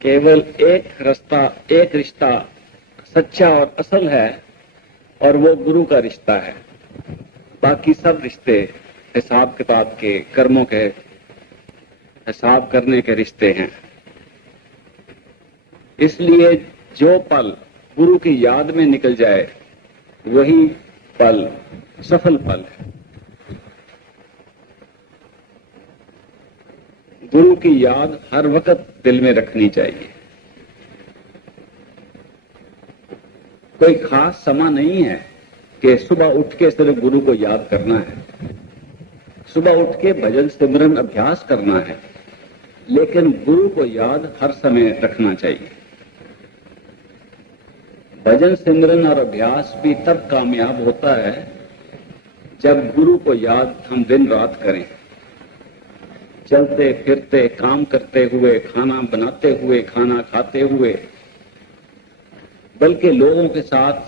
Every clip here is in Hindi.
केवल एक रास्ता, एक रिश्ता सच्चा और असल है, और वो गुरु का रिश्ता है। बाकी सब रिश्ते हिसाब किताब के, कर्मों के हिसाब करने के रिश्ते हैं। इसलिए जो पल गुरु की याद में निकल जाए वही पल सफल पल है। गुरु की याद हर वक्त दिल में रखनी चाहिए। कोई खास समय नहीं है कि सुबह उठ के सिर्फ गुरु को याद करना है, सुबह उठ के भजन सिमरन अभ्यास करना है, लेकिन गुरु को याद हर समय रखना चाहिए। भजन सिमरन और अभ्यास भी तब कामयाब होता है जब गुरु को याद हम दिन रात करें। चलते फिरते, काम करते हुए, खाना बनाते हुए, खाना खाते हुए, बल्कि लोगों के साथ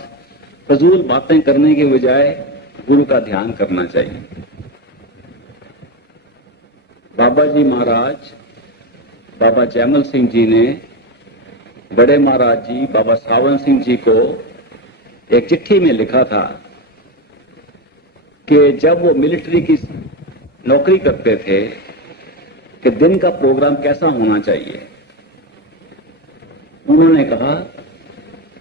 फजूल बातें करने के बजाय गुरु का ध्यान करना चाहिए। बाबा जी महाराज, बाबा जयमल सिंह जी ने बड़े महाराज जी बाबा सावन सिंह जी को एक चिट्ठी में लिखा था कि जब वो मिलिट्री की नौकरी करते थे कि दिन का प्रोग्राम कैसा होना चाहिए। उन्होंने कहा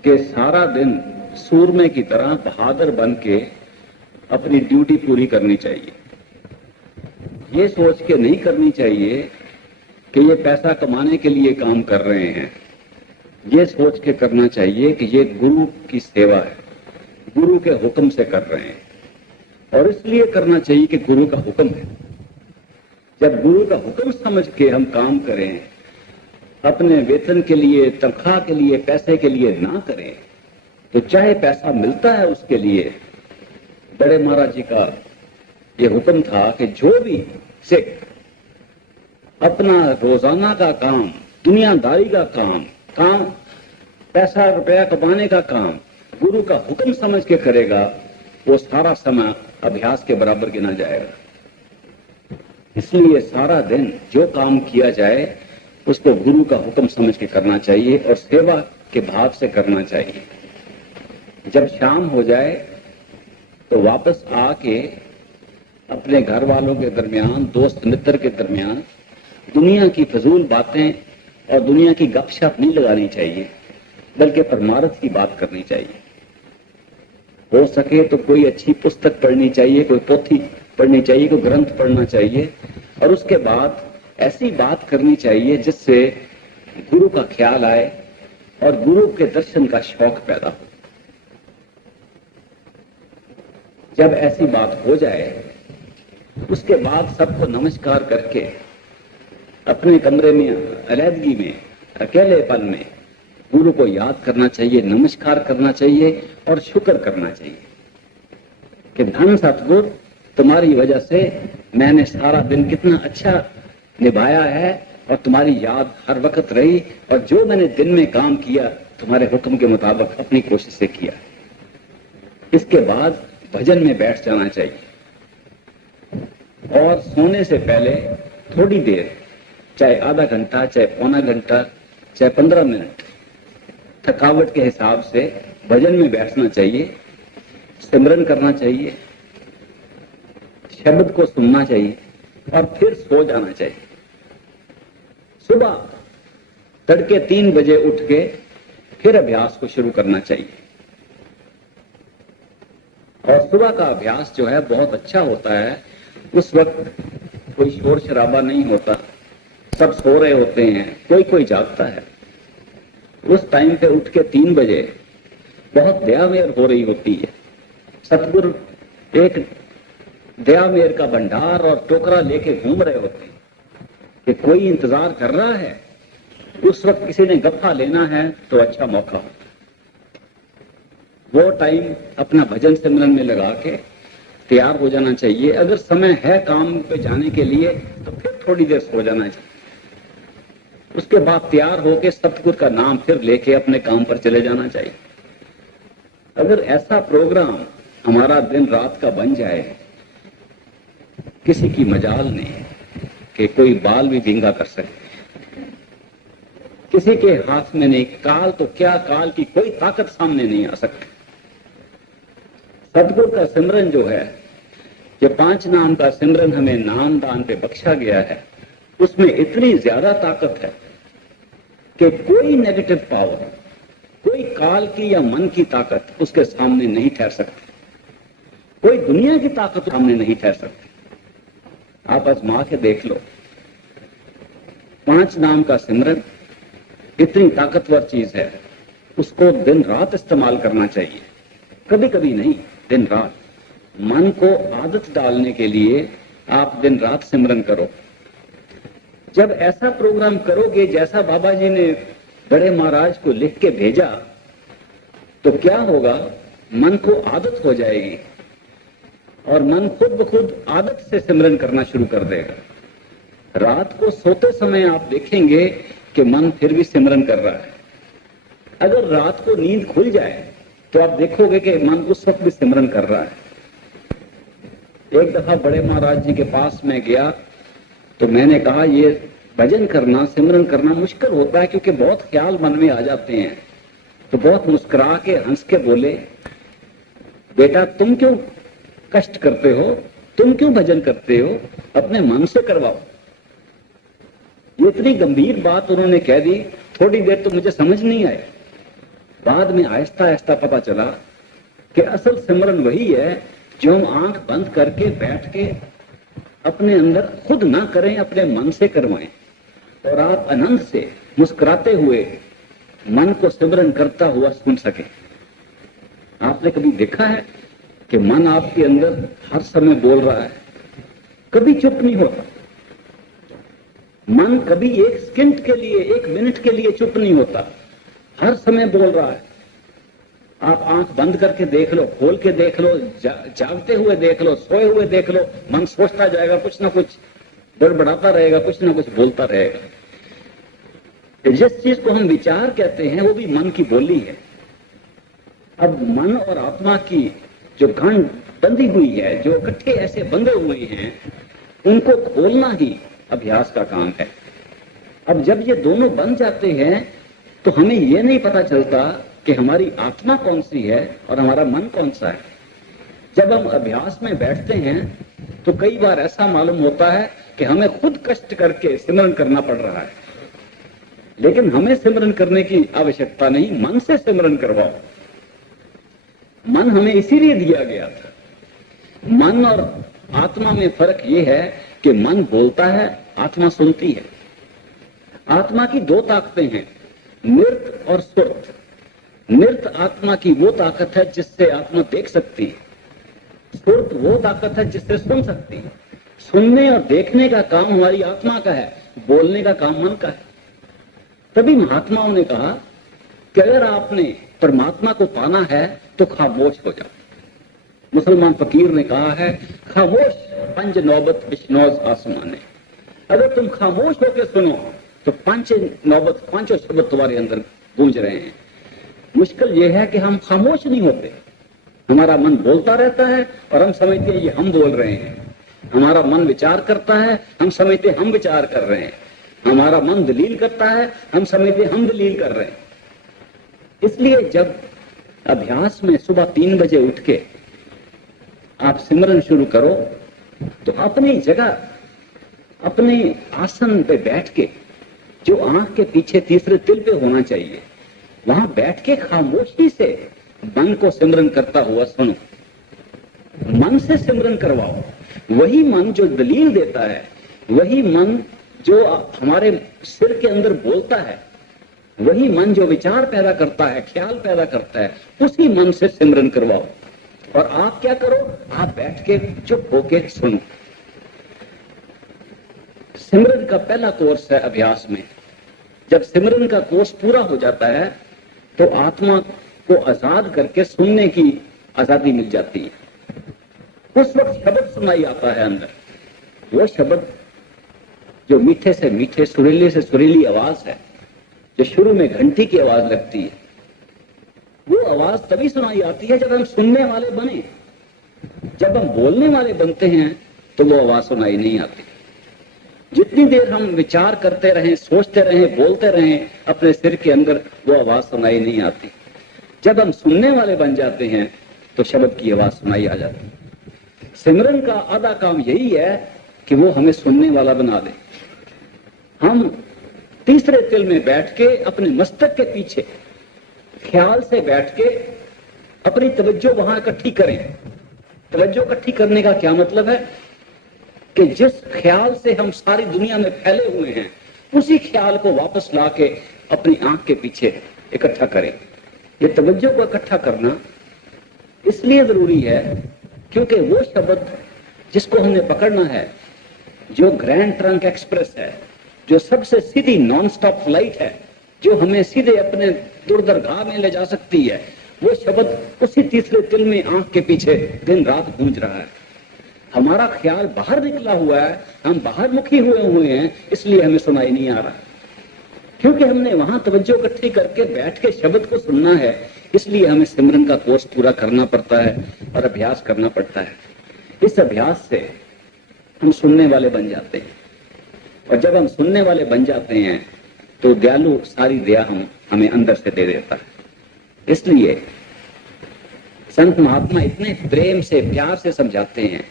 कि सारा दिन सूरमे की तरह बहादुर बन के अपनी ड्यूटी पूरी करनी चाहिए। ये सोच के नहीं करनी चाहिए कि ये पैसा कमाने के लिए काम कर रहे हैं। ये सोच के करना चाहिए कि ये गुरु की सेवा है, गुरु के हुक्म से कर रहे हैं, और इसलिए करना चाहिए कि गुरु का हुक्म है। जब गुरु का हुक्म समझ के हम काम करें, अपने वेतन के लिए, तनख्वाह के लिए, पैसे के लिए ना करें, तो चाहे पैसा मिलता है उसके लिए। बड़े महाराज जी का ये हुक्म था कि जो भी सिख अपना रोजाना का काम, दुनियादारी का काम, पैसा रुपया कमाने का काम गुरु का हुक्म समझ के करेगा, वो सारा समय अभ्यास के बराबर गिना जाएगा। इसलिए सारा दिन जो काम किया जाए उसको गुरु का हुक्म समझ के करना चाहिए और सेवा के भाव से करना चाहिए। जब शाम हो जाए तो वापस आके अपने घर वालों के दरमियान, दोस्त मित्र के दरमियान दुनिया की फजूल बातें और दुनिया की गपशप नहीं लगानी चाहिए, बल्कि परमार्थ की बात करनी चाहिए। हो सके तो कोई अच्छी पुस्तक पढ़नी चाहिए, कोई पोथी पढ़नी चाहिए, कोई ग्रंथ पढ़ना चाहिए, और उसके बाद ऐसी बात करनी चाहिए जिससे गुरु का ख्याल आए और गुरु के दर्शन का शौक पैदा हो। जब ऐसी बात हो जाए उसके बाद सबको नमस्कार करके अपने कमरे में, अलहदगी में, अकेलेपन में गुरु को याद करना चाहिए, नमस्कार करना चाहिए और शुक्र करना चाहिए कि धन सतगुरु, तुम्हारी वजह से मैंने सारा दिन कितना अच्छा निभाया है और तुम्हारी याद हर वक्त रही, और जो मैंने दिन में काम किया तुम्हारे हुक्म के मुताबिक अपनी कोशिश से किया। इसके बाद भजन में बैठ जाना चाहिए और सोने से पहले थोड़ी देर, चाहे आधा घंटा, चाहे पौना घंटा, चाहे 15 मिनट, थकावट के हिसाब से भजन में बैठना चाहिए, सिमरन करना चाहिए, शब्द को सुनना चाहिए और फिर सो जाना चाहिए। सुबह तड़के 3 बजे उठ के फिर अभ्यास को शुरू करना चाहिए। और सुबह का अभ्यास जो है बहुत अच्छा होता है। उस वक्त कोई शोर शराबा नहीं होता, सब सो रहे होते हैं, कोई कोई जागता है। उस टाइम पे उठ के 3 बजे बहुत दया मेर हो रही होती है। सतगुरु एक दया मेर का भंडार और टोकरा लेके घूम रहे होते हैं कि कोई इंतजार कर रहा है। उस वक्त किसी ने गप्पा लेना है तो अच्छा मौका हो। वो टाइम अपना भजन सिमरन में लगा के तैयार हो जाना चाहिए। अगर समय है काम पे जाने के लिए तो फिर थोड़ी देर सो जाना चाहिए। उसके बाद तैयार होके सतगुरु का नाम फिर लेके अपने काम पर चले जाना चाहिए। अगर ऐसा प्रोग्राम हमारा दिन रात का बन जाए, किसी की मजाल नहीं कि कोई बाल भी भींगा कर सके। किसी के हाथ में नहीं। काल तो क्या, काल की कोई ताकत सामने नहीं आ सकती। सतगुरु का सिमरन जो है, ये 5 नाम का सिमरन हमें नाम दान पे बख्शा गया है, उसमें इतनी ज्यादा ताकत है कि कोई नेगेटिव पावर, कोई काल की या मन की ताकत उसके सामने नहीं ठहर सकती। कोई दुनिया की ताकत सामने नहीं ठहर सकती। आप आजमा के देख लो। 5 नाम का सिमरन इतनी ताकतवर चीज है, उसको दिन रात इस्तेमाल करना चाहिए, कभी कभी नहीं, दिन रात। मन को आदत डालने के लिए आप दिन रात सिमरन करो। जब ऐसा प्रोग्राम करोगे जैसा बाबा जी ने बड़े महाराज को लिख के भेजा, तो क्या होगा, मन को आदत हो जाएगी और मन खुद ब खुद आदत से सिमरन करना शुरू कर देगा। रात को सोते समय आप देखेंगे कि मन फिर भी सिमरन कर रहा है। अगर रात को नींद खुल जाए तो आप देखोगे कि मन उस वक्त भी सिमरन कर रहा है। एक दफा बड़े महाराज जी के पास में गया तो मैंने कहा, ये भजन करना, सिमरन करना मुश्किल होता है क्योंकि बहुत ख्याल मन में आ जाते हैं। तो बहुत मुस्कुरा के हंस के बोले, बेटा तुम क्यों कष्ट करते हो, तुम क्यों भजन करते हो, अपने मन से करवाओ। ये इतनी गंभीर बात उन्होंने कह दी। थोड़ी देर तो मुझे समझ नहीं आई, बाद में आहिस्ता आहिस्ता पता चला कि असल सिमरन वही है जो हम आंख बंद करके बैठ के अपने अंदर खुद ना करें, अपने मन से करवाएं और आप आनंद से मुस्कुराते हुए मन को सिमरन करता हुआ सुन सके। आपने कभी देखा है कि मन आपके अंदर हर समय बोल रहा है, कभी चुप नहीं होता। मन कभी एक सेकंड के लिए, 1 मिनट के लिए चुप नहीं होता, हर समय बोल रहा है। आप आंख बंद करके देख लो, खोल के देख लो, जागते हुए देख लो, सोए हुए देख लो, मन सोचता जाएगा, कुछ ना कुछ बड़बड़ाता रहेगा, कुछ ना कुछ बोलता रहेगा। जिस चीज को हम विचार कहते हैं वो भी मन की बोली है। अब मन और आत्मा की जो गांठ बंधी हुई है, जो इकट्ठे ऐसे बंधे हुए हैं, उनको खोलना ही अभ्यास का काम है। अब जब ये दोनों बन जाते हैं तो हमें ये नहीं पता चलता कि हमारी आत्मा कौन सी है और हमारा मन कौन सा है। जब हम अभ्यास में बैठते हैं तो कई बार ऐसा मालूम होता है कि हमें खुद कष्ट करके सिमरन करना पड़ रहा है, लेकिन हमें सिमरन करने की आवश्यकता नहीं, मन से सिमरन करवाओ। मन हमें इसीलिए दिया गया था। मन और आत्मा में फर्क ये है कि मन बोलता है, आत्मा सुनती है। आत्मा की 2 ताकतें हैं, नृत्य और सुरत। नृत्य आत्मा की वो ताकत है जिससे आत्मा देख सकती है, सुरत वो ताकत है जिससे सुन सकती है। सुनने और देखने का काम हमारी आत्मा का है, बोलने का काम मन का है। तभी महात्माओं ने कहा कि अगर आपने परमात्मा को पाना है तो खामोश हो जाओ। मुसलमान फकीर ने कहा है, खामोश पंज नौबत बिश्नौज आसमाने। अगर तुम खामोश होकर सुनो तो 5 नौबत, 5 शब्द तुम्हारे अंदर गूंज रहे हैं। मुश्किल यह है कि हम खामोश नहीं होते, हमारा मन बोलता रहता है और हम समझते हैं ये हम बोल रहे हैं। हमारा मन विचार करता है, हम समझते हम विचार कर रहे हैं। हमारा मन दलील करता है, हम समझते हम दलील कर रहे हैं। इसलिए जब अभ्यास में सुबह 3 बजे उठ के आप सिमरन शुरू करो तो अपनी जगह, अपने आसन पे बैठ के, जो आंख के पीछे तीसरे तिल पे होना चाहिए, वहां बैठ के खामोशी से मन को सिमरन करता हुआ सुनो। मन से सिमरन करवाओ। वही मन जो दलील देता है, वही मन जो हमारे सिर के अंदर बोलता है, वही मन जो विचार पैदा करता है, ख्याल पैदा करता है, उसी मन से सिमरन करवाओ। और आप क्या करो, आप बैठ के चुप होके सुनो। सिमरन का पहला कोर्स है अभ्यास में। जब सिमरन का कोर्स पूरा हो जाता है तो आत्मा को आजाद करके सुनने की आजादी मिल जाती है। उस वक्त शब्द सुनाई आता है अंदर, वो शब्द जो मीठे से मीठे, सुरीले से सुरीली आवाज है, जो शुरू में घंटी की आवाज लगती है, वो आवाज तभी सुनाई आती है जब हम सुनने वाले बने। जब हम बोलने वाले बनते हैं तो वो आवाज सुनाई नहीं आती। जितनी देर हम विचार करते रहें, सोचते रहें, बोलते रहें, अपने सिर के अंदर वो आवाज सुनाई नहीं आती। जब हम सुनने वाले बन जाते हैं तो शब्द की आवाज सुनाई आ जाती है। सिमरन का आधा काम यही है कि वो हमें सुनने वाला बना दे। हम तीसरे तिल में बैठ के अपने मस्तक के पीछे ख्याल से बैठ के अपनी तवज्जो वहां इकट्ठी करें। तवज्जो इकट्ठी करने का क्या मतलब है कि जिस ख्याल से हम सारी दुनिया में फैले हुए हैं, उसी ख्याल को वापस लाके अपनी आंख के पीछे इकट्ठा करें। ये तवज्जो को इकट्ठा करना इसलिए जरूरी है क्योंकि वो शब्द जिसको हमने पकड़ना है, जो ग्रैंड ट्रंक एक्सप्रेस है, जो सबसे सीधी नॉन स्टॉप फ्लाइट है, जो हमें सीधे अपने दुर्दरगाह में ले जा सकती है, वो शब्द उसी तीसरे तिल में आंख के पीछे दिन रात गूंज रहा है। हमारा ख्याल बाहर निकला हुआ है, हम बाहर मुखी हुए हैं, इसलिए हमें सुनाई नहीं आ रहा, क्योंकि हमने वहां तवज्जो इकट्ठी करके बैठ के शब्द को सुनना है। इसलिए हमें सिमरन का कोर्स पूरा करना पड़ता है और अभ्यास करना पड़ता है। इस अभ्यास से हम सुनने वाले बन जाते हैं, और जब हम सुनने वाले बन जाते हैं तो दयालु सारी दया हमें अंदर से दे देता है। इसलिए संत महात्मा इतने प्रेम से, प्यार से समझाते हैं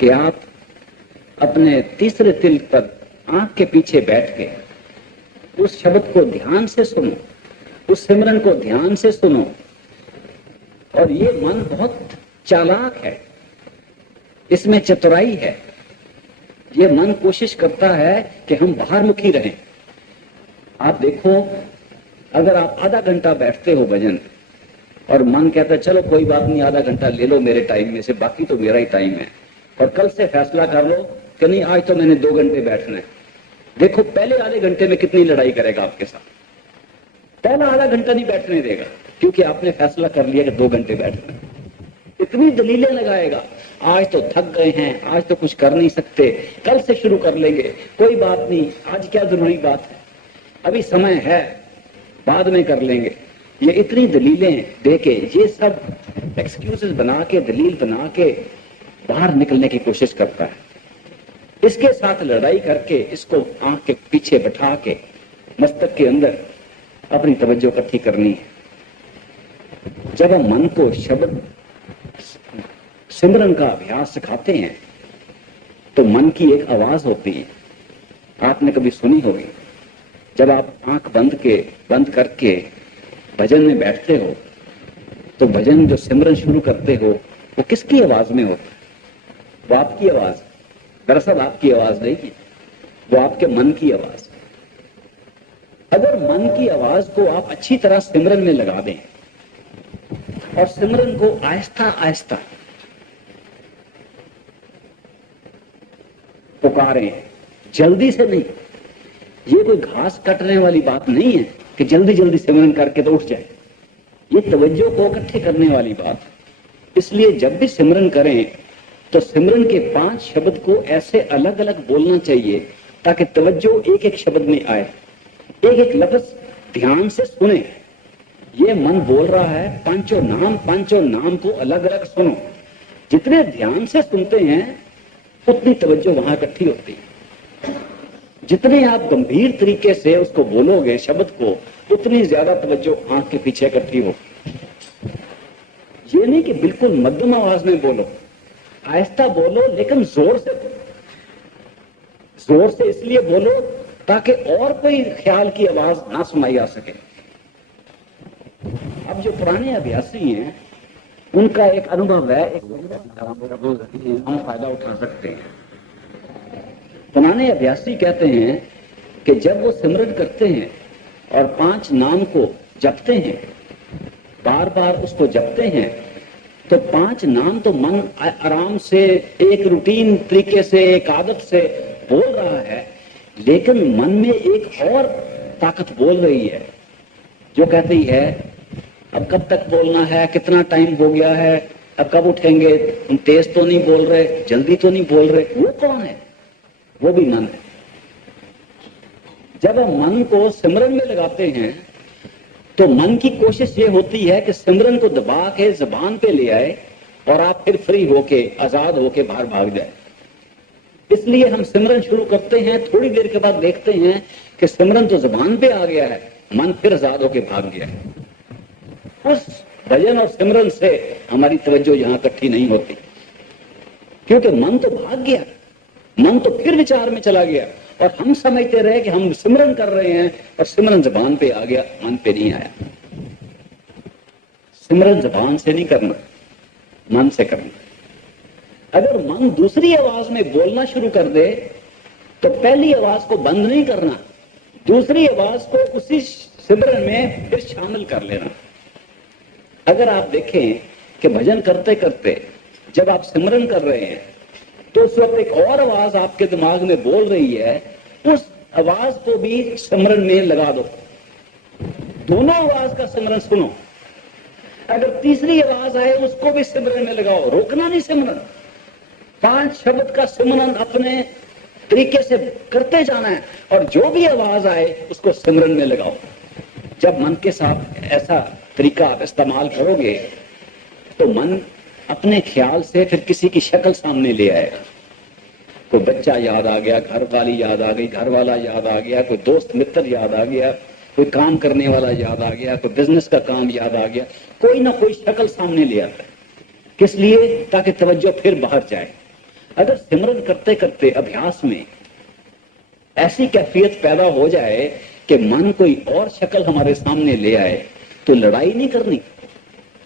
कि आप अपने तीसरे तिल पर आंख के पीछे बैठ के उस शब्द को ध्यान से सुनो, उस सिमरन को ध्यान से सुनो। और ये मन बहुत चालाक है, इसमें चतुराई है। ये मन कोशिश करता है कि हम बाहर मुखी रहें। आप देखो, अगर आप आधा घंटा बैठते हो भजन और मन कहता है चलो कोई बात नहीं, आधा घंटा ले लो मेरे टाइम में से, बाकी तो मेरा ही टाइम है, और कल से फैसला कर लो कि नहीं आज तो मैंने 2 घंटे बैठना है। देखो पहले आधे घंटे में कितनी लड़ाई करेगा आपके साथ। पहला आधा घंटा नहीं बैठने देगा क्योंकि आपने फैसला कर लिया कि 2 घंटे बैठना है। इतनी दलीलें लगाएगा, आज तो थक गए हैं, आज तो कुछ कर नहीं सकते, कल से शुरू कर लेंगे, कोई बात नहीं, आज क्या जरूरी बात है, अभी समय है, बाद में कर लेंगे। ये इतनी दलीलें देके, ये सब एक्सक्यूजेस बना के, दलील बना के बाहर निकलने की कोशिश करता है। इसके साथ लड़ाई करके इसको आंख के पीछे बैठा के मस्तक के अंदर अपनी तवज्जो इकट्ठी करनी है। जब हम मन को शब्द सिमरन का अभ्यास सिखाते हैं तो मन की एक आवाज होती है, आपने कभी सुनी होगी। जब आप आंख बंद करके भजन में बैठते हो तो भजन जो सिमरन शुरू करते हो वो किसकी आवाज में होता है? वो आपकी आवाज, दरअसल आपकी आवाज नहीं है, वो आपके मन की आवाज। अगर मन की आवाज को आप अच्छी तरह सिमरन में लगा दें और सिमरन को आहिस्ता आहिस्ता पुकारें, जल्दी से नहीं। ये कोई घास कटने वाली बात नहीं है कि जल्दी जल्दी सिमरन करके तो उठ जाए। ये तवज्जो को इकट्ठे करने वाली बात। इसलिए जब भी सिमरन करें तो सिमरन के 5 शब्द को ऐसे अलग अलग बोलना चाहिए ताकि तवज्जो एक एक शब्द में आए, एक एक लफ्ज ध्यान से सुने। ये मन बोल रहा है पांचों नाम को अलग अलग सुनो। जितने ध्यान से सुनते हैं उतनी तवज्जो वहां इकट्ठी होती है। जितने आप गंभीर तरीके से उसको बोलोगे शब्द को, उतनी ज्यादा तवज्जो आंख के पीछे इकट्ठी होगी। ये नहीं कि बिल्कुल मध्यम आवाज में बोलो, आहिस्ता बोलो, लेकिन जोर से बोलो। जोर से इसलिए बोलो ताकि और कोई ख्याल की आवाज ना सुनाई आ सके। अब जो पुराने अभ्यासी हैं उनका एक अनुभव है, हम फायदा उठा सकते हैं। पुराने अभ्यासी कहते हैं कि जब वो सिमरन करते हैं और 5 नाम को जपते हैं, बार बार उसको जपते हैं, तो 5 नाम तो मन आराम से एक रूटीन तरीके से, एक आदत से बोल रहा है, लेकिन मन में एक और ताकत बोल रही है जो कहती है अब कब तक बोलना है, कितना टाइम हो गया है, अब कब उठेंगे, तुम तेज तो नहीं बोल रहे, जल्दी तो नहीं बोल रहे। वो कौन है? वो भी मन है। जब हम मन को सिमरन में लगाते हैं तो मन की कोशिश ये होती है कि सिमरन को दबा के जबान पे ले आए और आप फिर फ्री होके, आजाद होके बाहर भाग जाए। इसलिए हम सिमरन शुरू करते हैं, थोड़ी देर के बाद देखते हैं कि सिमरन तो जुबान पे आ गया है, मन फिर आजाद होके भाग गया है। उस भजन और सिमरन से हमारी तवज्जो यहां इकट्ठी नहीं होती, क्योंकि मन तो भाग गया, मन तो फिर विचार में चला गया और हम समझते रहे कि हम सिमरन कर रहे हैं और सिमरन जुबान पे आ गया, मन पे नहीं आया। सिमरन जुबान से नहीं करना, मन से करना। अगर मन दूसरी आवाज में बोलना शुरू कर दे तो पहली आवाज को बंद नहीं करना, दूसरी आवाज को उसी सिमरन में फिर शामिल कर लेना। अगर आप देखें कि भजन करते करते जब आप सिमरन कर रहे हैं तो उस वक्त एक और आवाज आपके दिमाग में बोल रही है, उस आवाज को भी सिमरन में लगा दो, दोनों आवाज का सिमरन सुनो। अगर तीसरी आवाज आए उसको भी सिमरन में लगाओ, रोकना नहीं सिमरन। 5 शब्द का सिमरन अपने तरीके से करते जाना है और जो भी आवाज आए उसको सिमरन में लगाओ। जब मन के साथ ऐसा तरीका आप इस्तेमाल करोगे तो मन अपने ख्याल से फिर किसी की शक्ल सामने ले आएगा। कोई बच्चा याद आ गया, घर वाली याद आ गई, घर वाला याद आ गया, कोई दोस्त मित्र याद आ गया, कोई काम करने वाला याद आ गया, कोई बिजनेस का काम याद आ गया, कोई ना कोई शक्ल सामने ले आता है। किस लिए? ताकि तवज्जो फिर बाहर जाए। अगर सिमरन करते करते अभ्यास में ऐसी कैफियत पैदा हो जाए कि मन कोई और शक्ल हमारे सामने ले आए तो लड़ाई नहीं करनी,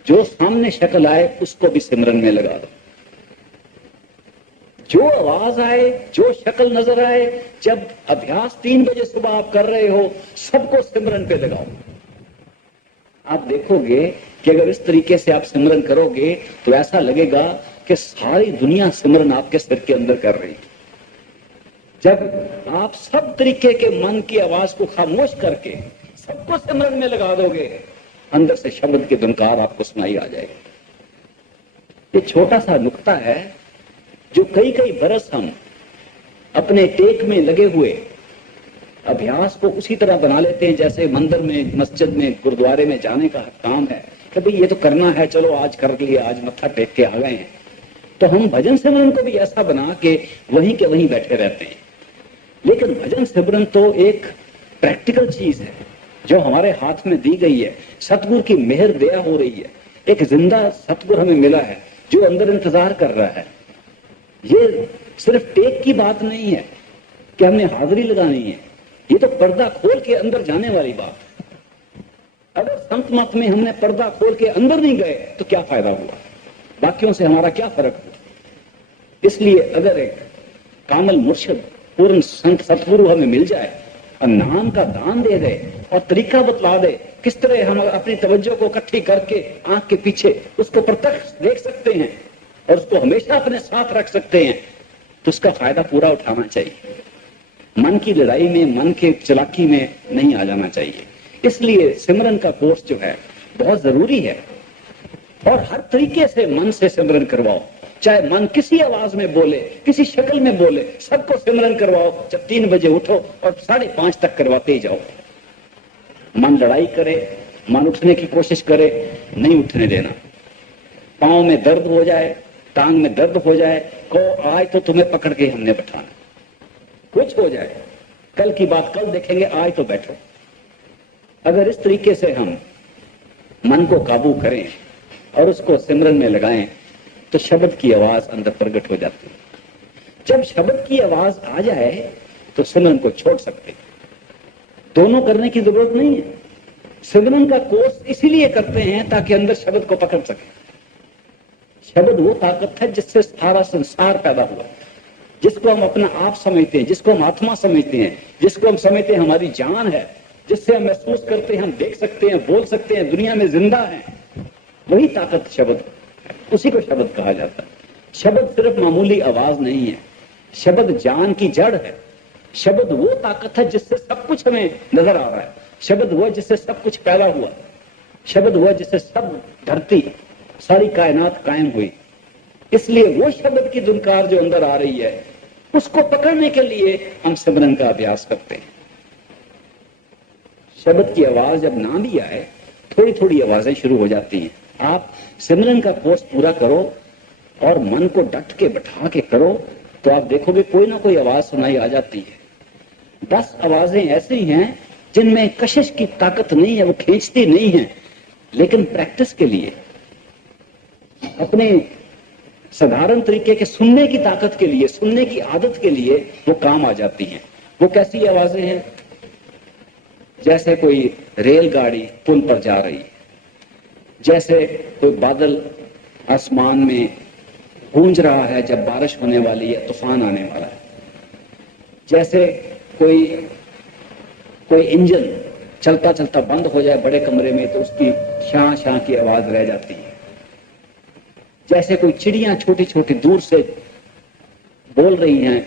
जो सामने शक्ल आए उसको भी सिमरन में लगा दो। जो आवाज आए, जो शक्ल नजर आए, जब अभ्यास 3 बजे सुबह आप कर रहे हो सबको सिमरन पे लगाओ। आप देखोगे कि अगर इस तरीके से आप सिमरन करोगे तो ऐसा लगेगा कि सारी दुनिया सिमरन आपके सिर के अंदर कर रही है। जब आप सब तरीके के मन की आवाज को खामोश करके सबको सिमरन में लगा दोगे, अंदर से शब्द की धुनकार आपको सुनाई आ जाएगी। ये छोटा सा नुक्ता है जो कई कई बरस हम अपने टेक में लगे हुए अभ्यास को उसी तरह बना लेते हैं जैसे मंदिर में, मस्जिद में, गुरुद्वारे में जाने का काम है कि भाई ये तो करना है, चलो आज कर लिया, आज मत्था टेक के आ गए हैं। तो हम भजन सिमरन को भी ऐसा बना के वहीं के वहीं बैठे रहते हैं। लेकिन भजन सिमरन तो एक प्रैक्टिकल चीज है जो हमारे हाथ में दी गई है, सतगुरु की मेहर दया हो रही है। एक जिंदा सतगुरु हमें मिला है जो अंदर इंतजार कर रहा है। ये सिर्फ टेक की बात नहीं है कि हमने हाजिरी लगानी है, ये तो पर्दा खोल के अंदर जाने वाली बात है। अगर संत मत में हमने पर्दा खोल के अंदर नहीं गए तो क्या फायदा हुआ, बाकियों से हमारा क्या फर्क हुआ। इसलिए अगर एक कामल मुर्शिद, पूर्ण संत सतगुरु हमें मिल जाए और नाम का दान दे दे और तरीका बतला दे किस तरह हम अपनी तवज्जो को इकट्ठी करके आंख के पीछे उसको प्रत्यक्ष देख सकते हैं और उसको हमेशा अपने साथ रख सकते हैं, तो उसका फायदा पूरा उठाना चाहिए। मन की लड़ाई में, मन के चालाकी में नहीं आ जाना चाहिए। इसलिए सिमरन का कोर्स जो है बहुत जरूरी है और हर तरीके से मन से सिमरन करवाओ। चाहे मन किसी आवाज में बोले, किसी शक्ल में बोले, सबको सिमरन करवाओ। जब 3 बजे उठो और 5:30 तक करवाते ही जाओ। मन लड़ाई करे, मन उठने की कोशिश करे, नहीं उठने देना। पांव में दर्द हो जाए, टांग में दर्द हो जाए, कहो आज तो तुम्हें पकड़ के हमने बैठाना। कुछ हो जाए, कल की बात कल देखेंगे, आज तो बैठो। अगर इस तरीके से हम मन को काबू करें और उसको सिमरन में लगाएं तो शब्द की आवाज अंदर प्रकट हो जाती है। जब शब्द की आवाज आ जाए तो सिमरन को छोड़ सकते हैं। दोनों करने की जरूरत नहीं है। सिमरन का कोर्स इसीलिए करते हैं ताकि अंदर शब्द को पकड़ सके। शब्द वो ताकत है जिससे सारा संसार पैदा हुआ, जिसको हम अपना आप समझते हैं, जिसको हम आत्मा समझते हैं, जिसको हम समझते हैं हमारी जान है, जिससे हम महसूस करते हैं, हम देख सकते हैं, बोल सकते हैं, दुनिया में जिंदा है। वही ताकत शब्द, उसी को शब्द कहा जाता है। शब्द सिर्फ मामूली आवाज नहीं है, शब्द जान की जड़ है। शब्द वो ताकत है जिससे सब कुछ हमें नजर आ रहा है। शब्द वो जिससे सब कुछ पैदा हुआ। शब्द वो जिससे सब धरती, सारी कायनात कायम हुई। इसलिए वो शब्द की धुनकार जो अंदर आ रही है उसको पकड़ने के लिए हम सिमरन का अभ्यास करते हैं। शब्द की आवाज जब ना भी आए, थोड़ी थोड़ी आवाजें शुरू हो जाती हैं। आप सिमरन का कोर्स पूरा करो और मन को डट के बैठा के करो तो आप देखोगे कोई ना कोई आवाज सुनाई आ जाती है। 10 आवाजें ऐसी हैं जिनमें कशिश की ताकत नहीं है, वो खींचती नहीं है, लेकिन प्रैक्टिस के लिए, अपने साधारण तरीके के सुनने की ताकत के लिए, सुनने की आदत के लिए वो काम आ जाती हैं। वो कैसी आवाजें हैं? जैसे कोई रेलगाड़ी पुल पर जा रही है, जैसे कोई बादल आसमान में गूंज रहा है जब बारिश होने वाली है, तूफान आने वाला है, जैसे कोई इंजन चलता चलता बंद हो जाए बड़े कमरे में तो उसकी शां शां की आवाज रह जाती है, जैसे कोई चिड़ियां छोटी छोटी दूर से बोल रही हैं,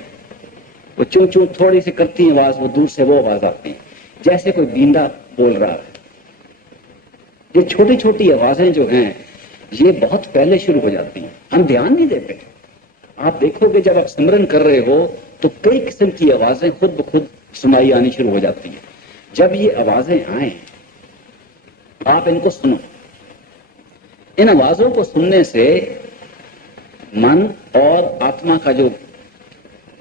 वो चूं चूं थोड़ी सी करती है आवाज, वो दूर से वो आवाज आती है, जैसे कोई बींदा बोल रहा है। ये छोटी छोटी आवाजें जो हैं ये बहुत पहले शुरू हो जाती हैं, हम ध्यान नहीं देते। आप देखोगे जब आप सिमरन कर रहे हो तो कई किस्म की आवाजें खुद ब खुद सुनाई आनी शुरू हो जाती है। जब ये आवाजें आए आप इनको सुनो। इन आवाजों को सुनने से मन और आत्मा का जो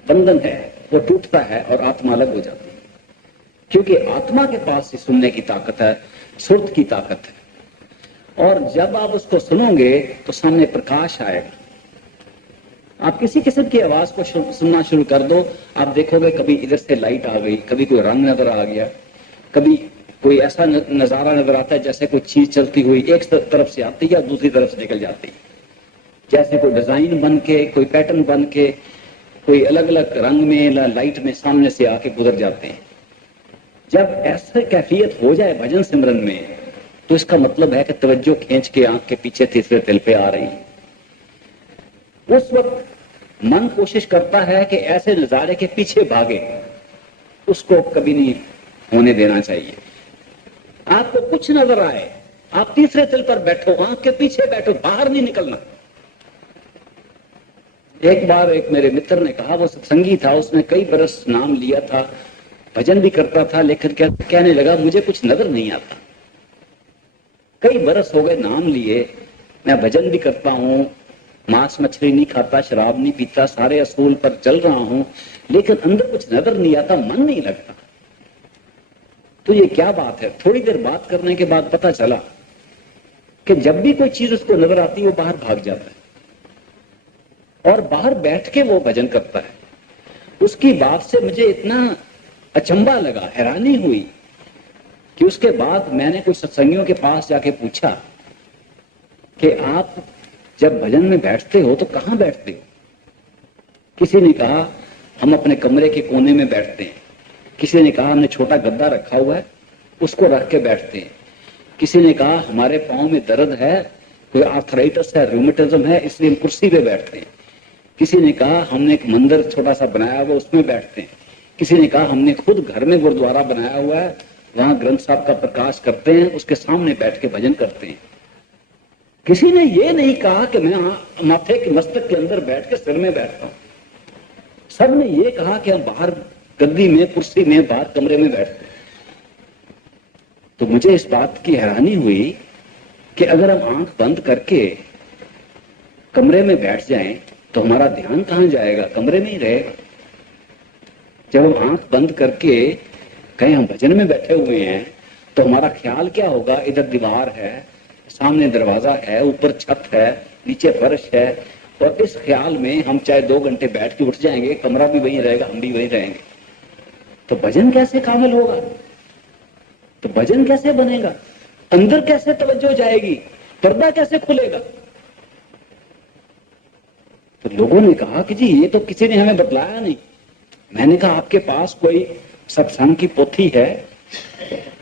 बंधन है वो टूटता है और आत्मा अलग हो जाती है, क्योंकि आत्मा के पास ही सुनने की ताकत है, सुर्त की ताकत है। और जब आप उसको सुनोगे तो सामने प्रकाश आएगा। आप किसी किस्म की आवाज को सुनना शुरू कर दो, आप देखोगे कभी इधर से लाइट आ गई, कभी कोई रंग नजर आ गया, कभी कोई ऐसा नजारा नजर आता है जैसे कोई चीज चलती हुई एक तरफ से आती है और दूसरी तरफ से निकल जाती है, जैसे कोई डिजाइन बन के, कोई पैटर्न बन के, कोई अलग अलग रंग में लाइट में सामने से आके गुजर जाते हैं। जब ऐसा कैफियत हो जाए भजन सिमरन में तो इसका मतलब है कि तवज्जो खींच के आंख के पीछे तीसरे तिल पे आ रही है। उस वक्त मन कोशिश करता है कि ऐसे नजारे के पीछे भागे, उसको कभी नहीं होने देना चाहिए। आपको कुछ नजर आए, आप तीसरे तिल पर बैठो, आंख के पीछे बैठो, बाहर नहीं निकलना। एक बार एक मेरे मित्र ने कहा, वो सत्संगी था, उसने कई बरस नाम लिया था, भजन भी करता था, लेकिन कहने लगा मुझे कुछ नजर नहीं आता। कई बरस हो गए नाम लिए, मैं भजन भी करता हूं, मांस मछली नहीं खाता, शराब नहीं पीता, सारे असूल पर चल रहा हूं, लेकिन अंदर कुछ नजर नहीं आता, मन नहीं लगता। तो ये क्या बात है? थोड़ी देर बात करने के बाद पता चला कि जब भी कोई चीज उसको नजर आती है वो बाहर भाग जाता है और बाहर बैठ के वो भजन करता है। उसकी बात से मुझे इतना अचंबा लगा, हैरानी हुई कि उसके बाद मैंने कुछ सत्संगियों के पास जाके पूछा कि आप जब भजन में बैठते हो तो कहां बैठते हो? किसी ने कहा हम अपने कमरे के कोने में बैठते हैं, किसी ने कहा हमने छोटा गद्दा रखा हुआ है उसको रख के बैठते हैं, किसी ने कहा हमारे पांव में दर्द है, कोई आर्थराइटिस है, रूमेटिज्म है, इसलिए हम कुर्सी पे बैठते हैं, किसी ने कहा हमने एक मंदिर छोटा सा बनाया हुआ उसमें बैठते हैं, किसी ने कहा हमने खुद घर में गुरुद्वारा बनाया हुआ है, वहां ग्रंथ साहब का प्रकाश करते हैं, उसके सामने बैठ के भजन करते हैं। किसी ने ये नहीं कहा कि मैं माथे के मस्तक के अंदर बैठ के सिर में बैठता हूं। सब ने ये कहा कि हम बाहर गद्दी में, कुर्सी में, बाहर कमरे में बैठते हैं। तो मुझे इस बात की हैरानी हुई कि अगर हम आंख बंद करके कमरे में बैठ जाएं तो हमारा ध्यान कहां जाएगा? कमरे में ही रहेगा। जब हम आंख बंद करके कहीं हम भजन में बैठे हुए हैं तो हमारा ख्याल क्या होगा? इधर दीवार है, सामने दरवाजा है, ऊपर छत है, नीचे फर्श है, और इस ख्याल में हम चाहे 2 घंटे बैठ के उठ जाएंगे, कमरा भी वही रहेगा, हम भी वही रहेंगे। तो भजन कैसे कामिल होगा? तो भजन कैसे बनेगा? अंदर कैसे तवज्जो जाएगी? पर्दा कैसे खुलेगा? तो लोगों ने कहा कि जी ये तो किसी ने हमें बतलाया नहीं। मैंने कहा आपके पास कोई सत्संग की पोथी है,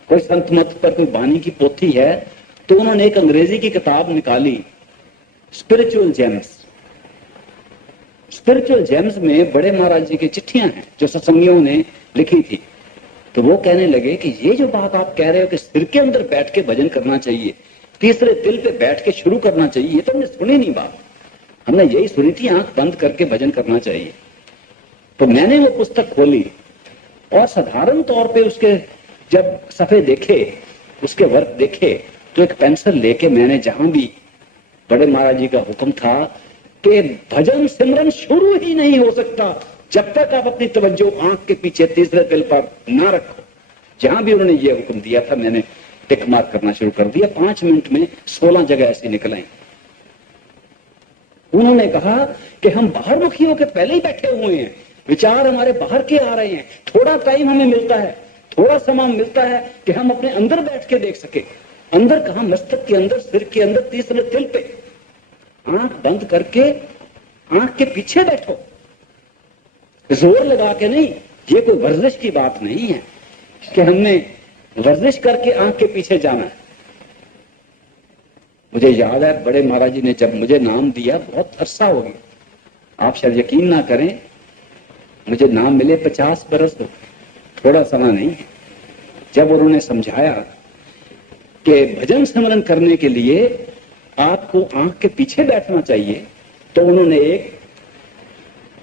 कोई संत मत पर कोई बानी की पोथी है? तो उन्होंने एक अंग्रेजी की किताब निकाली, स्पिरिचुअल जेम्स। स्पिरिचुअल जेम्स में बड़े महाराज जी की चिट्ठियां हैं जो सत्संगियों ने लिखी थी। तो वो कहने लगे कि ये जो बात आप कह रहे हो कि सिर के अंदर बैठ के भजन करना चाहिए, तीसरे दिल पे बैठ के शुरू करना चाहिए, ये तो हमने सुनी नहीं बात। हमने यही सुनी थी आंख बंद करके भजन करना चाहिए। तो मैंने वो पुस्तक खोली और साधारण तौर पे उसके जब सफे देखे, उसके वर्क देखे, तो एक पेंसिल लेके मैंने जहां भी बड़े महाराज जी का हुक्म था कि भजन सिमरन शुरू ही नहीं हो सकता जब तक आप अपनी तवज्जो आंख के पीछे तीसरे दिल पर ना रखो। जहां भी उन्होंने ये हुक्म दिया था मैंने टिक मार्क करना शुरू कर दिया। 5 मिनट में 16 जगह ऐसी निकल आई। उन्होंने कहा कि हम बाहर मुखी होकर पहले ही बैठे हुए हैं, विचार हमारे बाहर के आ रहे हैं, थोड़ा टाइम हमें मिलता है, थोड़ा समय मिलता है कि हम अपने अंदर बैठ के देख सके। अंदर कहां? मस्तक के अंदर, सिर के अंदर, तीसरे दिल पे। आंख बंद करके आंख के पीछे बैठो, जोर लगा के नहीं। ये कोई वर्जिश की बात नहीं है कि हमने वर्जिश करके आंख के पीछे जाना है। मुझे याद है बड़े महाराज जी ने जब मुझे नाम दिया, बहुत अरसा हो गया, आप शायद यकीन ना करें, मुझे नाम मिले 50 बरस हो गए, थोड़ा समय नहीं है। जब उन्होंने समझाया कि भजन स्मरण करने के लिए आपको आंख के पीछे बैठना चाहिए, तो उन्होंने एक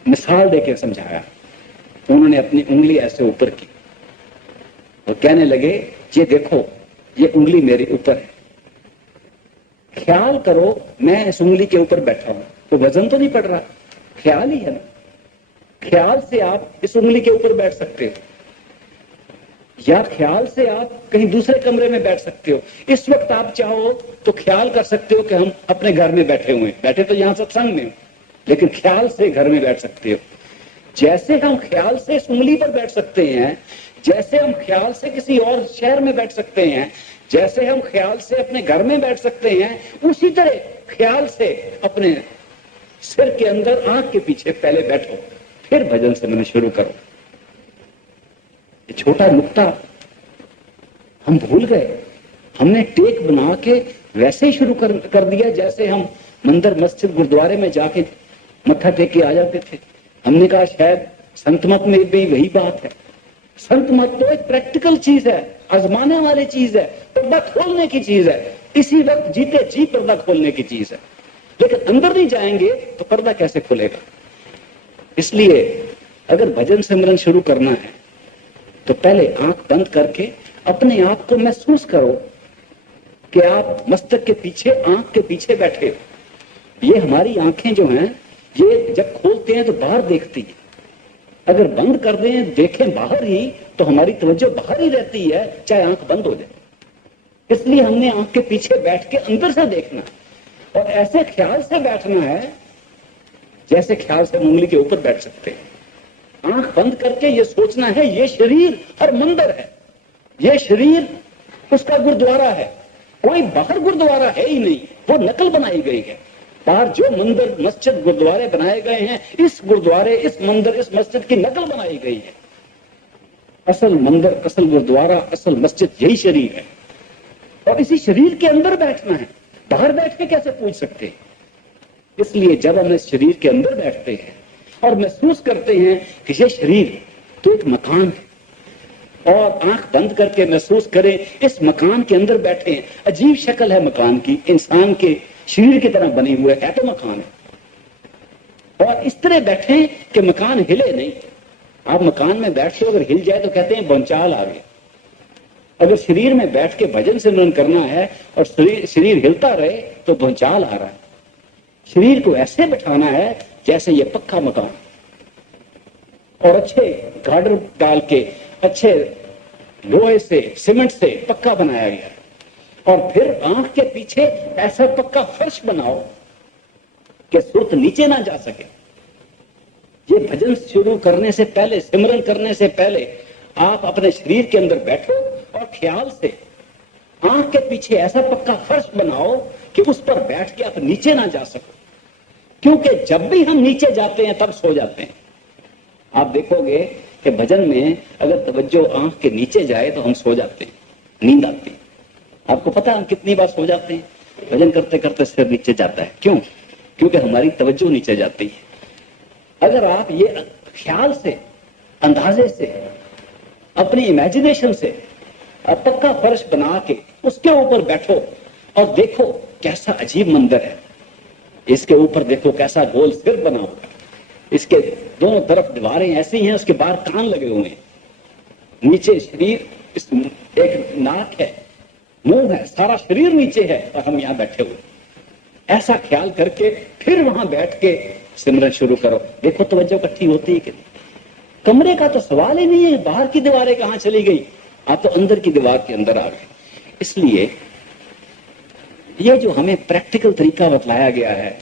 मिसाल देकर समझाया। उन्होंने अपनी उंगली ऐसे ऊपर की और कहने लगे, ये देखो, ये उंगली मेरे ऊपर है, ख्याल करो मैं इस उंगली के ऊपर बैठा हूं, तो वजन तो नहीं पड़ रहा, ख्याल ही है ना। ख्याल से आप इस उंगली के ऊपर बैठ सकते हो, या ख्याल से आप कहीं दूसरे कमरे में बैठ सकते हो। इस वक्त आप चाहो तो ख्याल कर सकते हो कि हम अपने घर में बैठे हुए हैं, बैठे तो यहां सत्संग में, लेकिन ख्याल से घर में बैठ सकते हो। जैसे हम ख्याल से इस उंगली पर बैठ सकते हैं, जैसे हम ख्याल से किसी और शहर में बैठ सकते हैं, जैसे हम ख्याल से अपने घर में बैठ सकते हैं, उसी तरह ख्याल से अपने सिर के अंदर, आंख के पीछे पहले बैठो, फिर भजन सुनना शुरू करो। ये छोटा नुक्ता हम भूल गए। हमने टेक बना के वैसे ही शुरू कर दिया जैसे हम मंदिर, मस्जिद, गुरुद्वारे में जाके मत्था टेक के आ जाते थे। हमने कहा शायद संत मत में भी वही बात है। संत मत तो एक प्रैक्टिकल चीज है, आजमाने वाली चीज है, पर्दा खोलने की चीज है, इसी वक्त जीते जी पर्दा खोलने की चीज है। लेकिन अंदर नहीं जाएंगे तो पर्दा कैसे खुलेगा? इसलिए अगर भजन सिमरन शुरू करना है तो पहले आंख बंद करके अपने आप को महसूस करो कि आप मस्तक के पीछे, आंख के पीछे बैठे हो। ये हमारी आंखें जो हैं, ये जब खोलते हैं तो बाहर देखती है, अगर बंद कर दें, देखें बाहर ही, तो हमारी तवज्जो बाहर ही रहती है, चाहे आंख बंद हो जाए। इसलिए हमने आंख के पीछे बैठ के अंदर से देखना, और ऐसे ख्याल से बैठना है जैसे ख्याल से उंगली के ऊपर बैठ सकते हैं। आंख बंद करके ये सोचना है, ये शरीर हर मंदिर है, ये शरीर उसका गुरुद्वारा है, कोई बाहर गुरुद्वारा है ही नहीं, वो नकल बनाई गई है। बाहर जो मंदिर, मस्जिद, गुरुद्वारे बनाए गए हैं, इस गुरुद्वारे, इस मंदिर, इस मस्जिद की नकल बनाई गई है। असल मंदिर, असल गुरुद्वारा, असल मस्जिद यही शरीर है, और इसी शरीर के अंदर बैठना है। बाहर बैठ के कैसे पूछ सकते हैं? इसलिए जब हम इस शरीर के अंदर बैठते हैं और महसूस करते हैं कि ये शरीर तो एक मकान है, और आंख बंद करके महसूस करें इस मकान के अंदर बैठे हैं। अजीब शक्ल है मकान की, इंसान के शरीर की तरह बने हुए है तो मकान है, और इस तरह बैठे कि मकान हिले नहीं। आप मकान में बैठते हो, अगर हिल जाए तो कहते हैं भूचाल आ गया। अगर शरीर में बैठ के भजन सिमरन करना है और शरीर हिलता रहे तो भूचाल आ रहा है। शरीर को ऐसे बैठाना है जैसे ये पक्का मकान, और अच्छे गार्डर डाल के, अच्छे लोहे से, सीमेंट से पक्का बनाया गया है। और फिर आंख के पीछे ऐसा पक्का फर्श बनाओ कि सुर्त नीचे ना जा सके। ये भजन शुरू करने से पहले, सिमरन करने से पहले आप अपने शरीर के अंदर बैठो और ख्याल से आंख के पीछे ऐसा पक्का फर्श बनाओ कि उस पर बैठ के आप नीचे ना जा सको। क्योंकि जब भी हम नीचे जाते हैं तब सो जाते हैं। आप देखोगे कि भजन में अगर तवज्जो आंख के नीचे जाए तो हम सो जाते हैं, नींद आती है। आपको पता है हम कितनी बार सो जाते हैं? भजन करते करते सिर नीचे जाता है। क्यों? क्योंकि हमारी तवज्जो नीचे जाती है। अगर आप ये ख्याल से, अंदाजे से, अपनी इमेजिनेशन से पक्का फर्श बना के उसके ऊपर बैठो और देखो कैसा अजीब मंदिर है। इसके ऊपर देखो कैसा गोल सिर बना होगा, इसके दोनों तरफ दीवारें ऐसी हैं, उसके बाहर कान लगे हुए हैं, नीचे शरीर, एक नाक है, मुंह है, सारा शरीर नीचे है, और हम यहाँ बैठे हुए। ऐसा ख्याल करके फिर वहां बैठ के सिमरन शुरू करो। देखो तवज्जो इकट्ठी होती है कि नहीं। कमरे का तो सवाल ही नहीं है, बाहर की दीवारें कहां चली गई, आप तो अंदर की दीवार के अंदर आ गए। इसलिए ये जो हमें प्रैक्टिकल तरीका बतलाया गया है,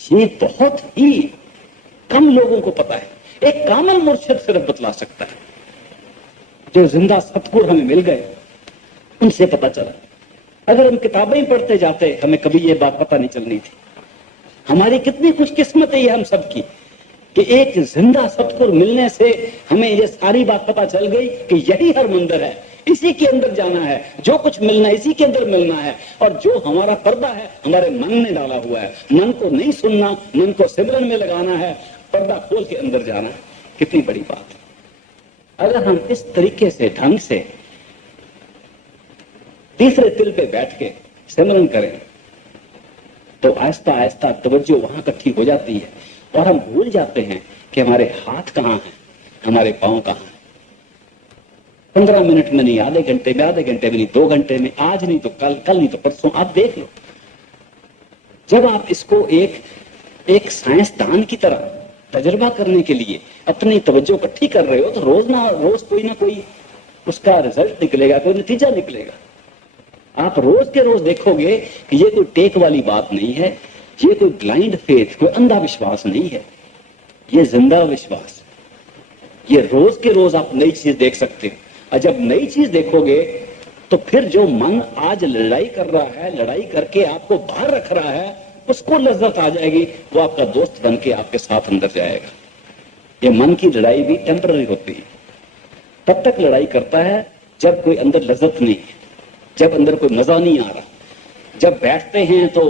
ये बहुत ही कम लोगों को पता है। एक कामल मुर्शिद सिर्फ बतला सकता है, जो जिंदा सतगुर हमें मिल गए उनसे पता चला। अगर हम किताबें ही पढ़ते जाते, हमें कभी ये बात पता नहीं चलनी थी। हमारी कितनी खुशकिस्मत है ये हम सब की कि एक जिंदा सतगुर मिलने से हमें ये सारी बात पता चल गई कि यही हर मंदिर है, इसी के अंदर जाना है, जो कुछ मिलना है इसी के अंदर मिलना है। और जो हमारा पर्दा है हमारे मन ने डाला हुआ है, मन को नहीं सुनना, मन को सिमरन में लगाना है, पर्दा खोल के अंदर जाना है। कितनी बड़ी बात है। अगर हम इस तरीके से ढंग से तीसरे तिल पे बैठ के सिमरन करें तो आहिस्ता आहिस्ता तवज्जो वहां इकट्ठी हो जाती है और हम भूल जाते हैं कि हमारे हाथ कहां हैं, हमारे पांव कहां हैं। 15 मिनट में नहीं, आधे घंटे में, आधे घंटे में नहीं, 2 घंटे में, आज नहीं तो कल, कल नहीं तो परसों, आप देख लो। जब आप इसको एक साइंसदान की तरह तजुर्बा करने के लिए अपनी तवज्जो इकट्ठी कर रहे हो तो रोज कोई ना कोई उसका रिजल्ट निकलेगा, कोई नतीजा निकलेगा। आप रोज के रोज देखोगे कि ये कोई टेक वाली बात नहीं है, ये कोई ब्लाइंड फेथ, कोई अंधा विश्वास नहीं है, ये जिंदा विश्वास। ये रोज के रोज आप नई चीज देख सकते हो। और जब नई चीज देखोगे तो फिर जो मन आज लड़ाई कर रहा है, लड़ाई करके आपको बाहर रख रहा है, उसको लज्जत आ जाएगी, वो आपका दोस्त बन के आपके साथ अंदर जाएगा। ये मन की लड़ाई भी टेम्पररी होती है, तब तक लड़ाई करता है जब कोई अंदर लज्जत नहीं है, जब अंदर कोई मजा नहीं आ रहा। जब बैठते हैं तो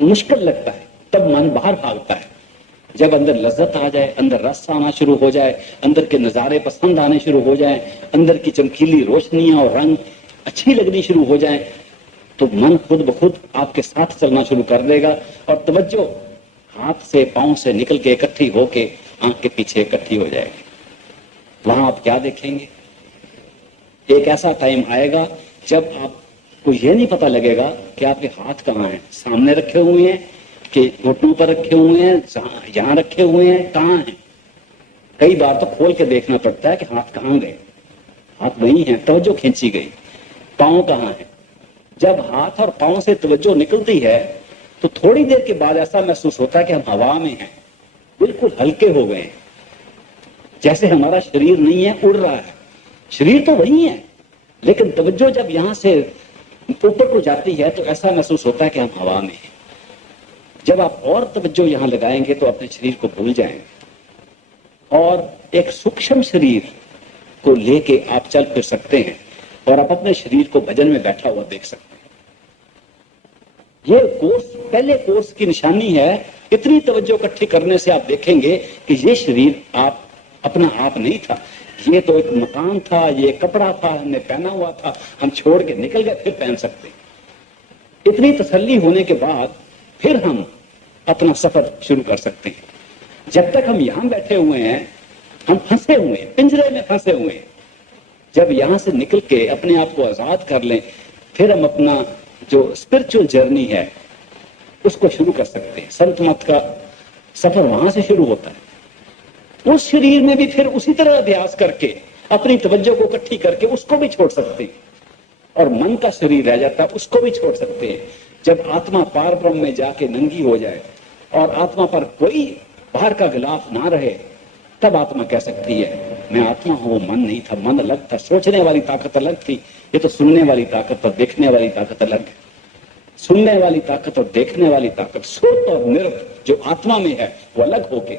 मुश्किल लगता है, तब मन बाहर भागता है। जब अंदर लज्जत आ जाए, अंदर रस आना शुरू हो जाए, अंदर के नजारे पसंद आने शुरू हो जाए, अंदर की चमकीली रोशनियां और रंग अच्छी लगनी शुरू हो जाए, तो मन खुद ब खुद आपके साथ चलना शुरू कर देगा और तवज्जो हाथ से पांव से निकल के इकट्ठी होके आंख के पीछे इकट्ठी हो जाएगी। वहां आप क्या देखेंगे? एक ऐसा टाइम आएगा जब आपको यह नहीं पता लगेगा कि आपके हाथ कहाँ हैं, सामने रखे हुए हैं कि घुटनों पर रखे हुए हैं, यहां रखे हुए हैं, कहाँ हैं। कई बार तो खोल के देखना पड़ता है कि हाथ कहाँ गए, हाथ वही हैं, तवज्जो खींची गई। पांव कहाँ है? जब हाथ और पांव से तवज्जो निकलती है तो थोड़ी देर के बाद ऐसा महसूस होता है कि हम हवा में हैं, बिल्कुल हल्के हो गए हैं, जैसे हमारा शरीर नहीं है, उड़ रहा है। शरीर तो वही है, लेकिन तवज्जो जब यहां से ऊपर को जाती है तो ऐसा महसूस होता है कि हम हवा में हैं। जब आप और तवज्जो यहां लगाएंगे तो अपने शरीर को भूल जाएंगे और एक सूक्ष्म शरीर को लेके आप चल फिर सकते हैं और आप अपने शरीर को भजन में बैठा हुआ देख सकते हैं। ये कोर्स, पहले कोर्स की निशानी है। इतनी तवज्जो इकट्ठी करने से आप देखेंगे कि ये शरीर आप अपना आप नहीं था, ये तो एक मकान था, ये कपड़ा था, हमने पहना हुआ था, हम छोड़ के निकल गए, फिर पहन सकते। इतनी तसल्ली होने के बाद फिर हम अपना सफर शुरू कर सकते हैं। जब तक हम यहां बैठे हुए हैं हम फंसे हुए हैं, पिंजरे में फंसे हुए हैं। जब यहां से निकल के अपने आप को आजाद कर लें, फिर हम अपना जो स्पिरिचुअल जर्नी है उसको शुरू कर सकते हैं। संत मत का सफर वहां से शुरू होता है। उस शरीर में भी फिर उसी तरह अभ्यास करके अपनी तवज्जो को इकट्ठी करके उसको भी छोड़ सकते हैं और मन का शरीर रह जाता है, उसको भी छोड़ सकते हैं। जब आत्मा पार ब्रह्म में जाके नंगी हो जाए और आत्मा पर कोई बाहर का गिलाफ ना रहे, तब आत्मा कह सकती है मैं आत्मा हूं, वो मन नहीं था, मन अलग था, सोचने वाली ताकत अलग थी, ये तो सुनने वाली ताकत और देखने वाली ताकत अलग है। सुनने वाली ताकत और देखने वाली ताकत, सुर और निर्व जो आत्मा में है वो अलग होके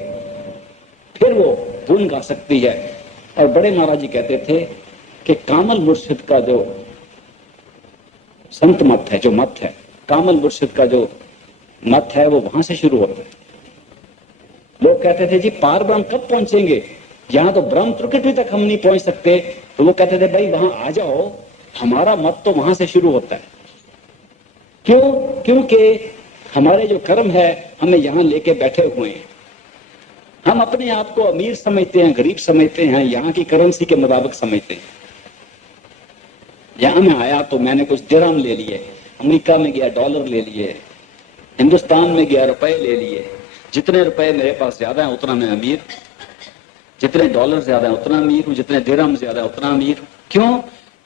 फिर वो गुण गा सकती है। और बड़े महाराज जी कहते थे कि कामल मुर्शिद का जो संत मत है, जो मत है, कामल मुर्शिद का जो मत है वो वहां से शुरू होता है। लोग कहते थे जी पार ब्रह्म कब पहुंचेंगे, यहां तो ब्रह्म प्रकृति तक हम नहीं पहुंच सकते। तो वो कहते थे भाई वहां आ जाओ, हमारा मत तो वहां से शुरू होता है। क्यों? क्योंकि हमारे जो कर्म है हमें यहां लेके बैठे हुए हैं। हम अपने आप को अमीर समझते हैं, गरीब समझते हैं, यहाँ की करेंसी के मुताबिक समझते हैं। यहां मैं आया तो मैंने कुछ दिरहम ले लिए, अमेरिका में गया डॉलर ले लिए, हिंदुस्तान में गया रुपए ले लिए। जितने रुपए मेरे पास ज्यादा है उतना मैं अमीर, जितने डॉलर ज्यादा है उतना अमीर हूं, जितने दिरहम ज्यादा है उतना अमीर हूं। क्यों?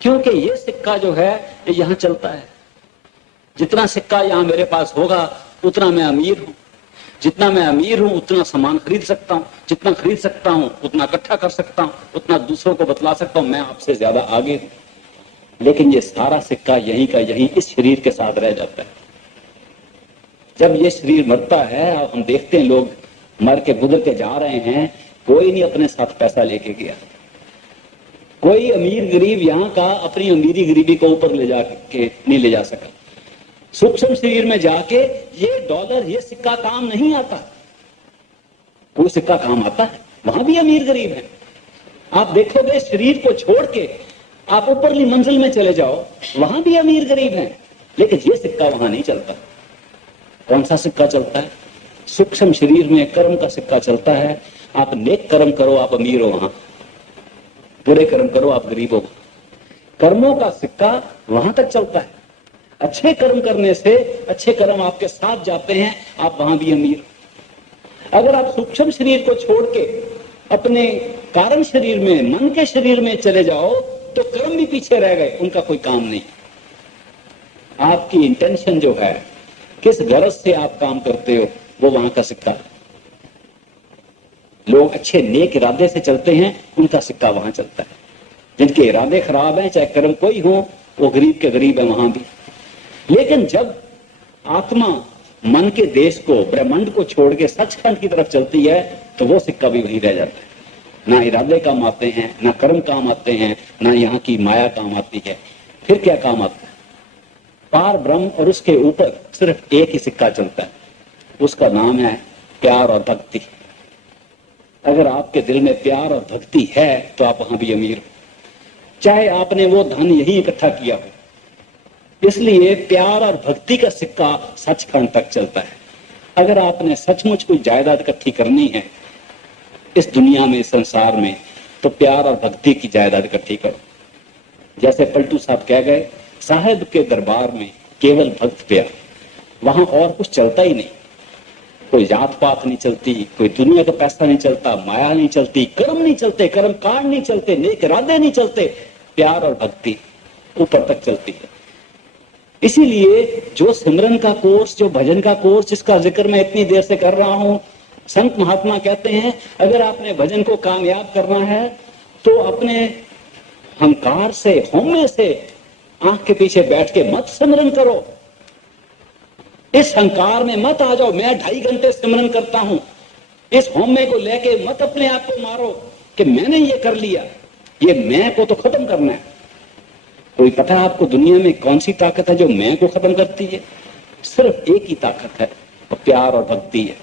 क्योंकि ये सिक्का जो है ये यहां चलता है। जितना सिक्का यहां मेरे पास होगा उतना मैं अमीर हूं, जितना मैं अमीर हूं उतना सामान खरीद सकता हूं, जितना खरीद सकता हूं उतना इकट्ठा कर सकता हूं, उतना दूसरों को बतला सकता हूं मैं आपसे ज्यादा आगे हूं। लेकिन ये सारा सिक्का यहीं का यहीं इस शरीर के साथ रह जाता है। जब ये शरीर मरता है और हम देखते हैं लोग मर के गुजर के जा रहे हैं, कोई नहीं अपने साथ पैसा लेके गया। कोई अमीर गरीब यहां का अपनी अमीरी गरीबी को ऊपर ले जाके नहीं ले जा सका। सूक्ष्म शरीर में जाके ये डॉलर ये सिक्का काम नहीं आता। कोई सिक्का काम आता है, वहां भी अमीर गरीब है। आप देखोगे शरीर को छोड़ के आप ऊपरली मंजिल में चले जाओ, वहां भी अमीर गरीब हैं, लेकिन ये सिक्का वहां नहीं चलता। कौन सा सिक्का चलता है? सूक्ष्म शरीर में कर्म का सिक्का चलता है। आप नेक कर्म करो आप अमीर हो वहां, बुरे कर्म करो आप गरीब हो। कर्मों का सिक्का वहां तक चलता है। अच्छे कर्म करने से अच्छे कर्म आपके साथ जाते हैं, आप वहां भी अमीर। अगर आप सूक्ष्म शरीर को छोड़ के अपने कारण शरीर में मन के शरीर में चले जाओ तो कर्म भी पीछे रह गए, उनका कोई काम नहीं। आपकी इंटेंशन जो है, किस गरज से आप काम करते हो, वो वहां का सिक्का। लोग अच्छे नेक इरादे से चलते हैं, उनका सिक्का वहां चलता है। जिनके इरादे खराब हैं, चाहे कर्म कोई हो, वो गरीब के गरीब है वहां भी। लेकिन जब आत्मा मन के देश को ब्रह्मांड को छोड़ के सचखंड की तरफ चलती है तो वो सिक्का भी वहीं रह जाता है। ना इरादे काम आते हैं, ना कर्म काम आते हैं, ना यहाँ की माया काम आती है। फिर क्या काम आता है? पार ब्रह्म और उसके ऊपर सिर्फ एक ही सिक्का चलता है, उसका नाम है प्यार और भक्ति। अगर आपके दिल में प्यार और भक्ति है तो आप वहां भी अमीर हो, चाहे आपने वो धन यही इकट्ठा किया हो। इसलिए प्यार और भक्ति का सिक्का सचखंड तक चलता है। अगर आपने सचमुच कोई जायदाद इकट्ठी करनी है इस दुनिया में, इस संसार में, तो प्यार और भक्ति की जायदाद इकट्ठी करो। जैसे पलटू साहब कह गए, साहेब के दरबार में केवल भक्त प्यार, वहां और कुछ चलता ही नहीं। कोई जात पात नहीं चलती, कोई दुनिया का पैसा नहीं चलता, माया नहीं चलती, कर्म नहीं चलते, कर्म कांड नहीं चलते, नेक इरादे नहीं चलते, प्यार और भक्ति ऊपर तक चलती है। इसीलिए जो सिमरन का कोर्स, जो भजन का कोर्स, जिसका जिक्र मैं इतनी देर से कर रहा हूं, संत महात्मा कहते हैं अगर आपने भजन को कामयाब करना है तो अपने अहंकार से, हौमे से आंख के पीछे बैठ के मत सिमरन करो। इस अहंकार में मत आ जाओ, मैं 2.5 घंटे सिमरन करता हूं, इस हौमे को लेके मत अपने आप को मारो कि मैंने ये कर लिया। ये मैं को तो खत्म करना है। कोई पता है आपको दुनिया में कौन सी ताकत है जो मैं को खत्म करती है? सिर्फ एक ही ताकत है, वो प्यार और भक्ति है।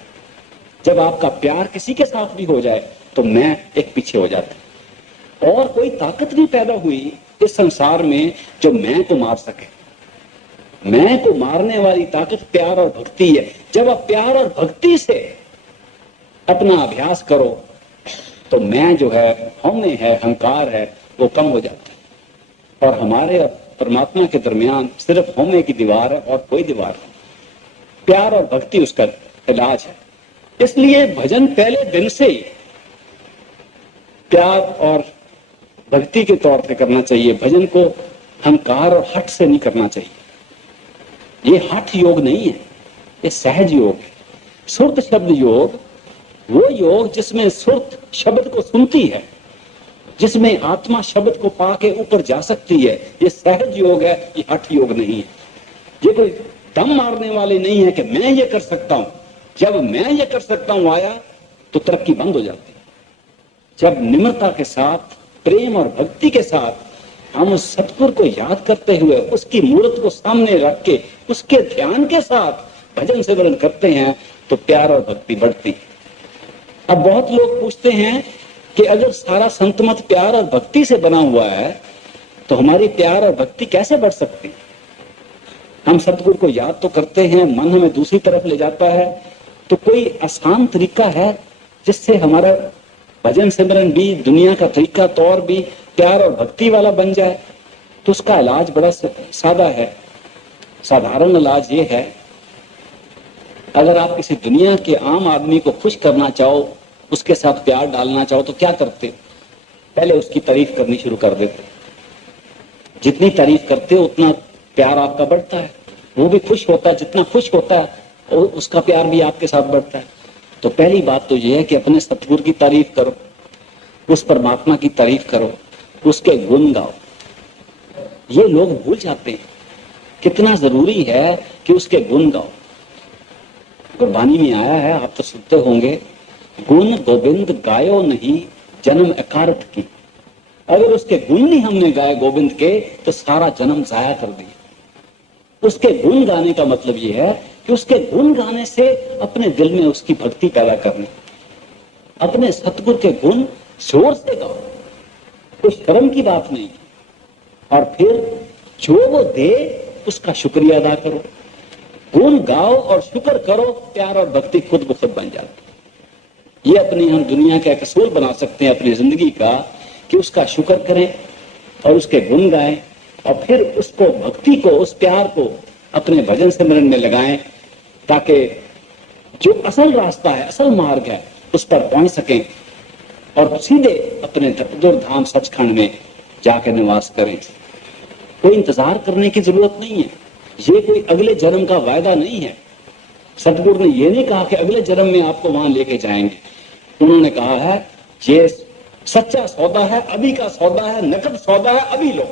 जब आपका प्यार किसी के साथ भी हो जाए तो मैं एक पीछे हो जाता है। और कोई ताकत नहीं पैदा हुई इस संसार में जो मैं को मार सके। मैं को मारने वाली ताकत प्यार और भक्ति है। जब आप प्यार और भक्ति से अपना अभ्यास करो तो मैं जो है, हौमे है, अहंकार है, वो कम हो जाता है। और हमारे और परमात्मा के दरमियान सिर्फ हौमे की दीवार है और कोई दीवार नहीं। प्यार और भक्ति उसका इलाज है। इसलिए भजन पहले दिन से ही प्यार और भक्ति के तौर पे करना चाहिए। भजन को अहंकार और हठ से नहीं करना चाहिए। ये हठ योग नहीं है, ये सहज योग है। सुरत शब्द योग, वो योग जिसमें सुरत शब्द को सुनती है, जिसमें आत्मा शब्द को पाके ऊपर जा सकती है, ये सहज योग है, ये हठ योग नहीं है। ये कोई दम मारने वाले नहीं है कि मैं ये कर सकता हूं। जब मैं ये कर सकता हूं आया तो तरक्की बंद हो जाती है। जब निम्रता के साथ, प्रेम और भक्ति के साथ हम उस सतगुरु को याद करते हुए, उसकी मूर्त को सामने रख के, उसके ध्यान के साथ भजन सिमरन करते हैं तो प्यार और भक्ति बढ़ती है। अब बहुत लोग पूछते हैं कि अगर सारा संत मत प्यार और भक्ति से बना हुआ है तो हमारी प्यार और भक्ति कैसे बढ़ सकती? हम सतगुरु को याद तो करते हैं, मन हमें दूसरी तरफ ले जाता है, तो कोई आसान तरीका है जिससे हमारा भजन सिमरन भी, दुनिया का तरीका तौर भी प्यार और भक्ति वाला बन जाए? तो उसका इलाज बड़ा सादा है। साधारण इलाज ये है, अगर आप किसी दुनिया के आम आदमी को खुश करना चाहो, उसके साथ प्यार डालना चाहो तो क्या करते? पहले उसकी तारीफ करनी शुरू कर देते। जितनी तारीफ करते हो उतना प्यार आपका बढ़ता है, वो भी खुश होता है। जितना खुश होता है और उसका प्यार भी आपके साथ बढ़ता है। तो पहली बात तो ये है कि अपने सतगुरु की तारीफ करो, उस परमात्मा की तारीफ करो, उसके गुण गाओ। ये लोग भूल जाते हैं कितना जरूरी है कि उसके गुण गाओ। गुरबानी में आया है, आप तो सुनते होंगे, गुण गोविंद गायो नहीं जन्म अकारथ की। अगर उसके गुण नहीं हमने गाए गोविंद के तो सारा जन्म जाया कर दिया। उसके गुण गाने का मतलब यह है कि उसके गुण गाने से अपने दिल में उसकी भक्ति पैदा करनी। अपने सतगुरु के गुण जोर से गाओ, कोई शर्म की बात नहीं। और फिर जो वो दे उसका शुक्रिया अदा करो। गुण गाओ और शुक्र करो, प्यार और भक्ति खुद ब खुद बन जाती। ये अपनी हम दुनिया का एक असूल बना सकते हैं अपनी जिंदगी का, कि उसका शुक्र करें और उसके गुण गाएं और फिर उसको भक्ति को, उस प्यार को अपने भजन सिमरन में लगाएं, ताकि जो असल रास्ता है, असल मार्ग है, उस पर पहुंच सकें और सीधे अपने दुर्धाम सचखंड में जाकर निवास करें। कोई इंतजार करने की जरूरत नहीं है। ये कोई अगले जन्म का वायदा नहीं है। सतगुरु ने ये नहीं कहा कि अगले जन्म में आपको वहां लेके जाएंगे। उन्होंने कहा है ये सच्चा सौदा है, अभी का सौदा है, नकद सौदा है, अभी लो।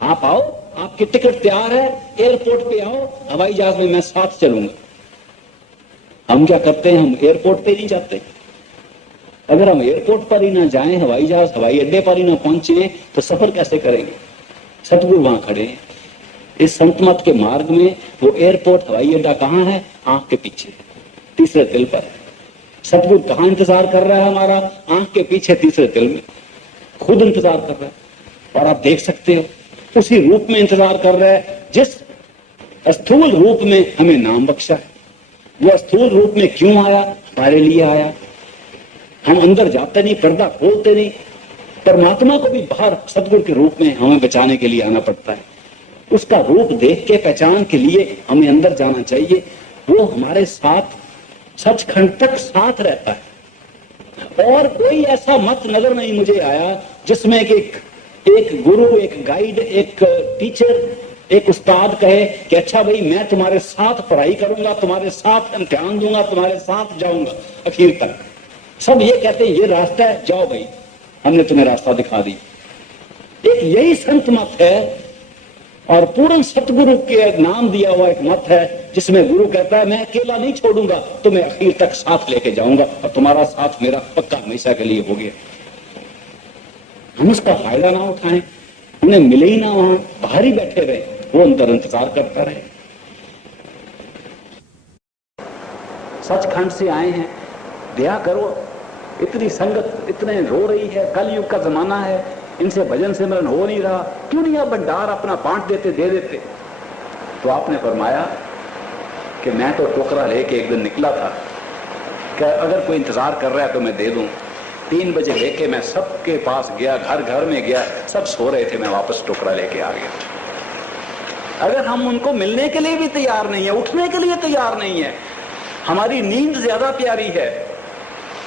आप आओ, आपकी टिकट तैयार है, एयरपोर्ट पे आओ, हवाई जहाज में मैं साथ चलूंगा। हम क्या करते हैं, हम एयरपोर्ट पे नहीं जाते। अगर हम एयरपोर्ट पर ही ना जाएं, हवाई जहाज हवाई अड्डे पर ही ना पहुंचे तो सफर कैसे करेंगे? सतगुरु वहां खड़े हैं। इस संत मत के मार्ग में वो एयरपोर्ट हवाई अड्डा कहाँ है? आंख के पीछे, तीसरे तिल पर। सतगुरु कहाँ इंतजार कर रहा है हमारा? आंख के पीछे, तीसरे तिल में। खुद इंतजार कर रहा है और आप देख सकते हो उसी रूप में इंतजार कर रहा है जिस स्थूल रूप में हमें नाम बख्शा है। वो स्थूल रूप में क्यों आया? हमारे लिए आया। हम अंदर जाते नहीं, पर्दा खोलते नहीं। परमात्मा को भी बाहर सतगुरु के रूप में हमें बचाने के लिए आना पड़ता है। उसका रूप देख के पहचान के लिए हमें अंदर जाना चाहिए। वो हमारे साथ सचखंड तक साथ रहता है। और कोई ऐसा मत नजर नहीं मुझे आया जिसमें एक गुरु, एक गाइड, एक टीचर, एक उस्ताद कहे कि अच्छा भाई मैं तुम्हारे साथ पढ़ाई करूंगा, तुम्हारे साथ इम्तिहान दूंगा, तुम्हारे साथ जाऊंगा आखिर तक। सब ये कहते हैं ये रास्ता है, जाओ भाई हमने तुम्हें रास्ता दिखा दी। एक यही संत मत है और पूर्ण सतगुरु के नाम दिया हुआ एक मत है जिसमें गुरु कहता है मैं अकेला नहीं छोड़ूंगा, तुम्हें आखिर तक साथ लेके जाऊंगा और तुम्हारा साथ मेरा पक्का हमेशा के लिए हो गया। हम उसका फायदा ना उठाएं, उन्हें मिले ही ना, वहां बाहर ही बैठे रहे, वो अंदर इंतजार करता रहे। सचखंड से आए हैं, दया करो। इतनी संगत इतने रो रही है, कलयुग का जमाना है, इनसे भजन सिमरन हो नहीं रहा, क्यों नहीं आप भंडार अपना बांट देते, दे देते। तो आपने फरमाया कि मैं तो टोकरा लेके एक दिन निकला था कि अगर कोई इंतजार कर रहा है तो मैं दे दूं। 3 बजे लेके मैं सबके पास गया, घर घर में गया, सब सो रहे थे, मैं वापस टोकरा लेके आ गया। अगर हम उनको मिलने के लिए भी तैयार नहीं है, उठने के लिए तैयार नहीं है, हमारी नींद ज्यादा प्यारी है,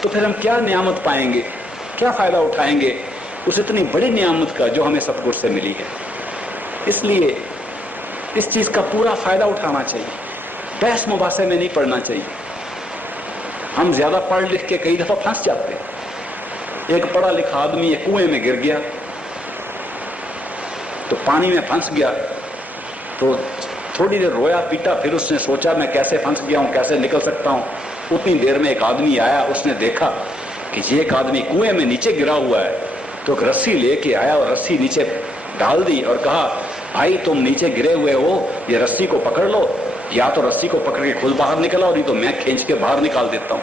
तो फिर हम क्या नियामत पाएंगे, क्या फायदा उठाएंगे उस इतनी बड़ी नियामत का जो हमें सतगुरु से मिली है। इसलिए इस चीज का पूरा फायदा उठाना चाहिए, बहस मुबासे में नहीं पढ़ना चाहिए। हम ज्यादा पढ़ लिख के कई दफा फंस जाते हैं। एक पढ़ा लिखा आदमी एक कुएं में गिर गया, तो पानी में फंस गया, तो थोड़ी देर रोया पीटा, फिर उसने सोचा मैं कैसे फंस गया हूं, कैसे निकल सकता हूं। उतनी देर में एक आदमी आया, उसने देखा कि ये एक आदमी कुएं में नीचे गिरा हुआ है, तो एक रस्सी लेके आया और रस्सी नीचे डाल दी और कहा भाई तुम नीचे गिरे हुए हो, ये रस्सी को पकड़ लो, या तो रस्सी को पकड़ के खुद बाहर निकल आओ, नहीं तो मैं खींच के बाहर निकाल देता हूं।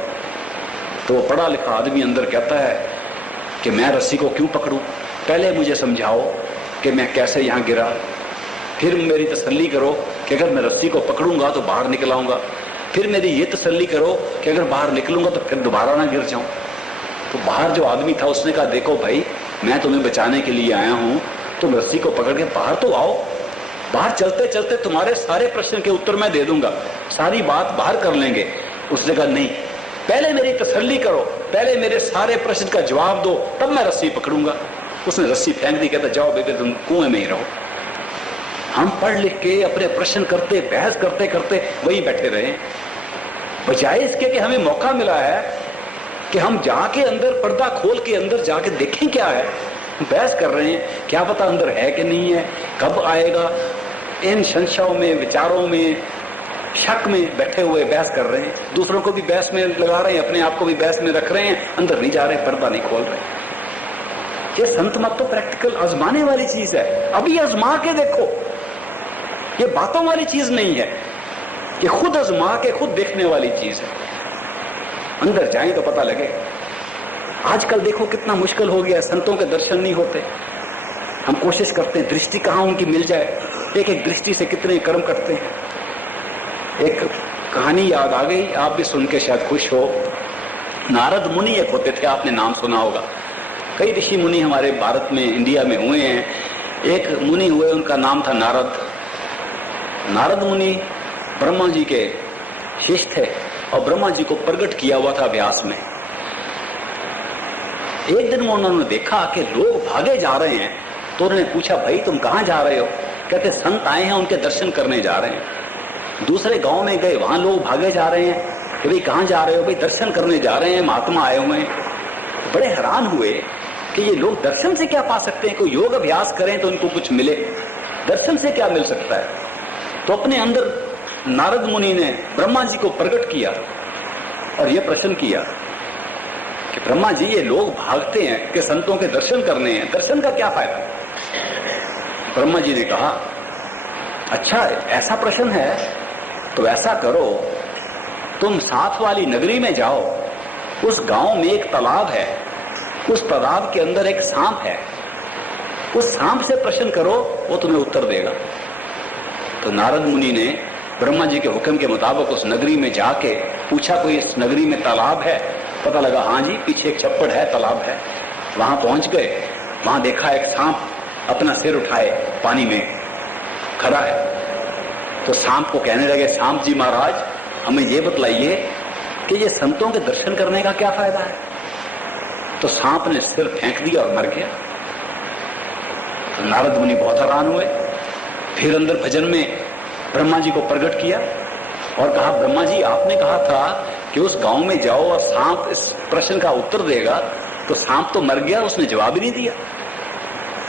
तो पढ़ा लिखा आदमी अंदर कहता है कि मैं रस्सी को क्यों पकड़ूं, पहले मुझे समझाओ कि मैं कैसे यहां गिरा, फिर मेरी तसल्ली करो कि अगर मैं रस्सी को पकड़ूंगा तो बाहर निकल आऊंगा, फिर मेरी ये तसल्ली करो कि अगर बाहर निकलूंगा तो फिर दोबारा ना गिर जाऊं। तो बाहर जो आदमी था उसने कहा देखो भाई मैं तुम्हें बचाने के लिए आया हूं, तुम रस्सी को पकड़ के बाहर तो आओ, बाहर चलते चलते तुम्हारे सारे प्रश्न के उत्तर मैं दे दूंगा, सारी बात बाहर कर लेंगे। उसने कहा नहीं, पहले मेरी तसल्ली करो, पहले मेरे सारे प्रश्न का जवाब दो, तब मैं रस्सी पकड़ूंगा। उसने रस्सी फेंक दी, कहता जाओ बेटे तुम कुएं में ही रहो। हम पढ़ लिख के अपने प्रश्न करते, बहस करते करते वही बैठे रहे, बजाय इसके कि हमें मौका मिला है कि हम जाके अंदर पर्दा खोल के अंदर जाके देखें क्या है। बहस कर रहे हैं, क्या पता अंदर है कि नहीं है, कब आएगा, इन संशयों में, विचारों में, शक में बैठे हुए बहस कर रहे हैं। दूसरों को भी बहस में लगा रहे हैं, अपने आप को भी बहस में रख रहे हैं, अंदर नहीं जा रहे, पर्दा नहीं खोल रहे। ये संत मत तो प्रैक्टिकल आजमाने वाली चीज है, अभी आजमा के देखो। ये बातों वाली चीज नहीं है, ये खुद आजमा के खुद देखने वाली चीज है। अंदर जाएं तो पता लगे। आजकल देखो कितना मुश्किल हो गया, संतों के दर्शन नहीं होते। हम कोशिश करते हैं, दृष्टि कहां उनकी मिल जाए, एक एक दृष्टि से कितने कर्म करते हैं। एक कहानी याद आ गई, आप भी सुन के शायद खुश हो। नारद मुनि एक होते थे, आपने नाम सुना होगा। कई ऋषि मुनि हमारे भारत में, इंडिया में हुए हैं। एक मुनि हुए, उनका नाम था नारद। नारद मुनि ब्रह्मा जी के शिष्य थे और ब्रह्मा जी को प्रकट किया हुआ था व्यास में। एक दिन उन्होंने देखा कि लोग भागे जा रहे हैं, तो उन्होंने पूछा भाई तुम कहां जा रहे हो? कहते संत आए हैं, उनके दर्शन करने जा रहे हैं। दूसरे गांव में गए, वहां लोग भागे जा रहे हैं कि भाई कहां जा रहे हो? भाई दर्शन करने जा रहे हैं, महात्मा आए हुए हैं। बड़े हैरान हुए कि ये लोग दर्शन से क्या पा सकते हैं, कोई योग अभ्यास करें तो उनको कुछ मिले, दर्शन से क्या मिल सकता है? तो अपने अंदर नारद मुनि ने ब्रह्मा जी को प्रकट किया और यह प्रश्न किया कि ब्रह्मा जी ये लोग भागते हैं कि संतों के दर्शन करने हैं, दर्शन का क्या फायदा? ब्रह्मा जी ने कहा अच्छा ऐसा प्रश्न है तो ऐसा करो, तुम साथ वाली नगरी में जाओ, उस गांव में एक तालाब है, उस तालाब के अंदर एक सांप है, उस सांप से प्रश्न करो, वो तुम्हें उत्तर देगा। तो नारद मुनि ने ब्रह्मा जी के हुक्म के मुताबिक उस नगरी में जाके पूछा कोई इस नगरी में तालाब है? पता लगा हाँ जी, पीछे एक छप्पड़ है, तालाब है। वहां पहुंच गए, वहां देखा एक सांप अपना सिर उठाए पानी में खड़ा है। तो सांप को कहने लगे, सांप जी महाराज हमें ये बतलाइए कि ये संतों के दर्शन करने का क्या फायदा है? तो सांप ने सिर फेंक दिया और मर गया। तो नारद मुनि बहुत हैरान हुए। फिर अंदर भजन में ब्रह्मा जी को प्रकट किया और कहा ब्रह्मा जी आपने कहा था कि उस गांव में जाओ और सांप इस प्रश्न का उत्तर देगा, तो सांप तो मर गया, उसने जवाब ही नहीं दिया।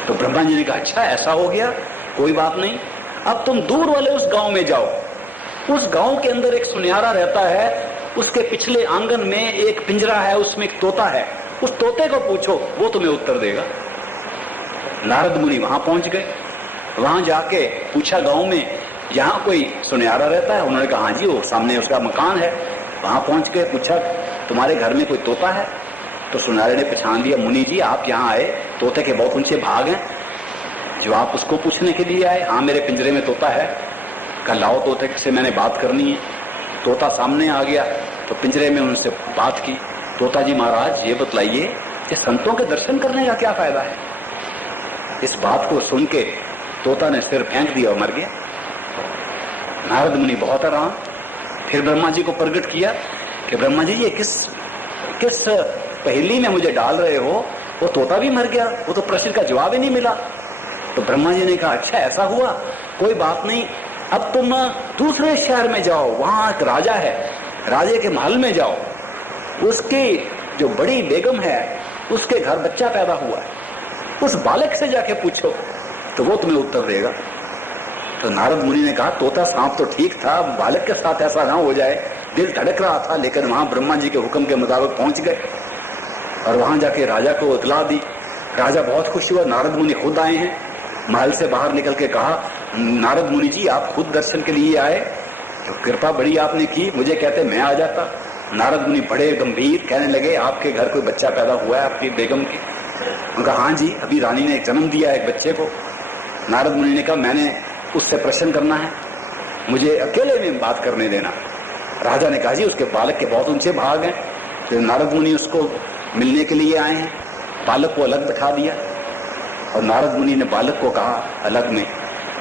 तो ब्रह्मा जी ने कहा अच्छा ऐसा हो गया, कोई बात नहीं, अब तुम दूर वाले उस गांव में जाओ, उस गांव के अंदर एक सुनियारा रहता है, उसके पिछले आंगन में एक पिंजरा है, उसमें एक तोता है, उस तोते को पूछो, वो तुम्हें उत्तर देगा। नारद मुनि वहां पहुंच गए, वहां जाके पूछा गांव में यहाँ कोई सुनियारा रहता है? उन्होंने कहा हाँ जी, वो सामने उसका मकान है। वहां पहुंच के पूछा तुम्हारे घर में कोई तोता है? तो सुनियारे ने पहचान लिया, मुनि जी आप यहाँ आए, तोते के बहुत ऊंचे भाग हैं, जो आप उसको पूछने के लिए आए? हाँ मेरे पिंजरे में तोता है। कहा लाओ, तोते से मैंने बात करनी है। तोता सामने आ गया तो पिंजरे में उनसे बात की। तोता जी महाराज ये बतलाइए कि संतों के दर्शन करने का क्या फायदा है? इस बात को सुन के तोता ने सिर फेंक दिया और मर गया। नारद मुनि बहुत हैरान। फिर ब्रह्मा जी को प्रकट किया कि ब्रह्मा जी ये किस पहेली में मुझे डाल रहे हो? वो तोता भी मर गया, वो तो प्रश्न का जवाब ही नहीं मिला। तो ब्रह्मा जी ने कहा अच्छा ऐसा हुआ, कोई बात नहीं, अब तुम दूसरे शहर में जाओ, वहां एक राजा है, राजे के महल में जाओ, उसकी जो बड़ी बेगम है उसके घर बच्चा पैदा हुआ है, उस बालक से जाके पूछो तो वो तुम्हें उत्तर देगा। तो नारद मुनि ने कहा तोता सांप तो ठीक था, बालक के साथ ऐसा ना हो जाए। दिल धड़क रहा था, लेकिन वहां ब्रह्मा जी के हुक्म के मुताबिक पहुंच गए और वहां जाके राजा को इतला दी। राजा बहुत खुश हुआ, नारद मुनि खुद आए हैं। महल से बाहर निकल के कहा नारद मुनि जी आप खुद दर्शन के लिए आए, तो कृपा बड़ी आपने की, मुझे कहते मैं आ जाता। नारद मुनि बड़े गंभीर कहने लगे आपके घर कोई बच्चा पैदा हुआ है आपकी बेगम के? उनका हाँ जी, अभी रानी ने जन्म दिया एक बच्चे को। नारद मुनि ने कहा मैंने उससे प्रश्न करना है, मुझे अकेले में बात करने देना। राजा ने कहा जी उसके बालक के बहुत ऊंचे भाग हैं। तो नारद मुनि उसको मिलने के लिए आए हैं। बालक को अलग बैठा दिया और नारद मुनि ने बालक को कहा अलग में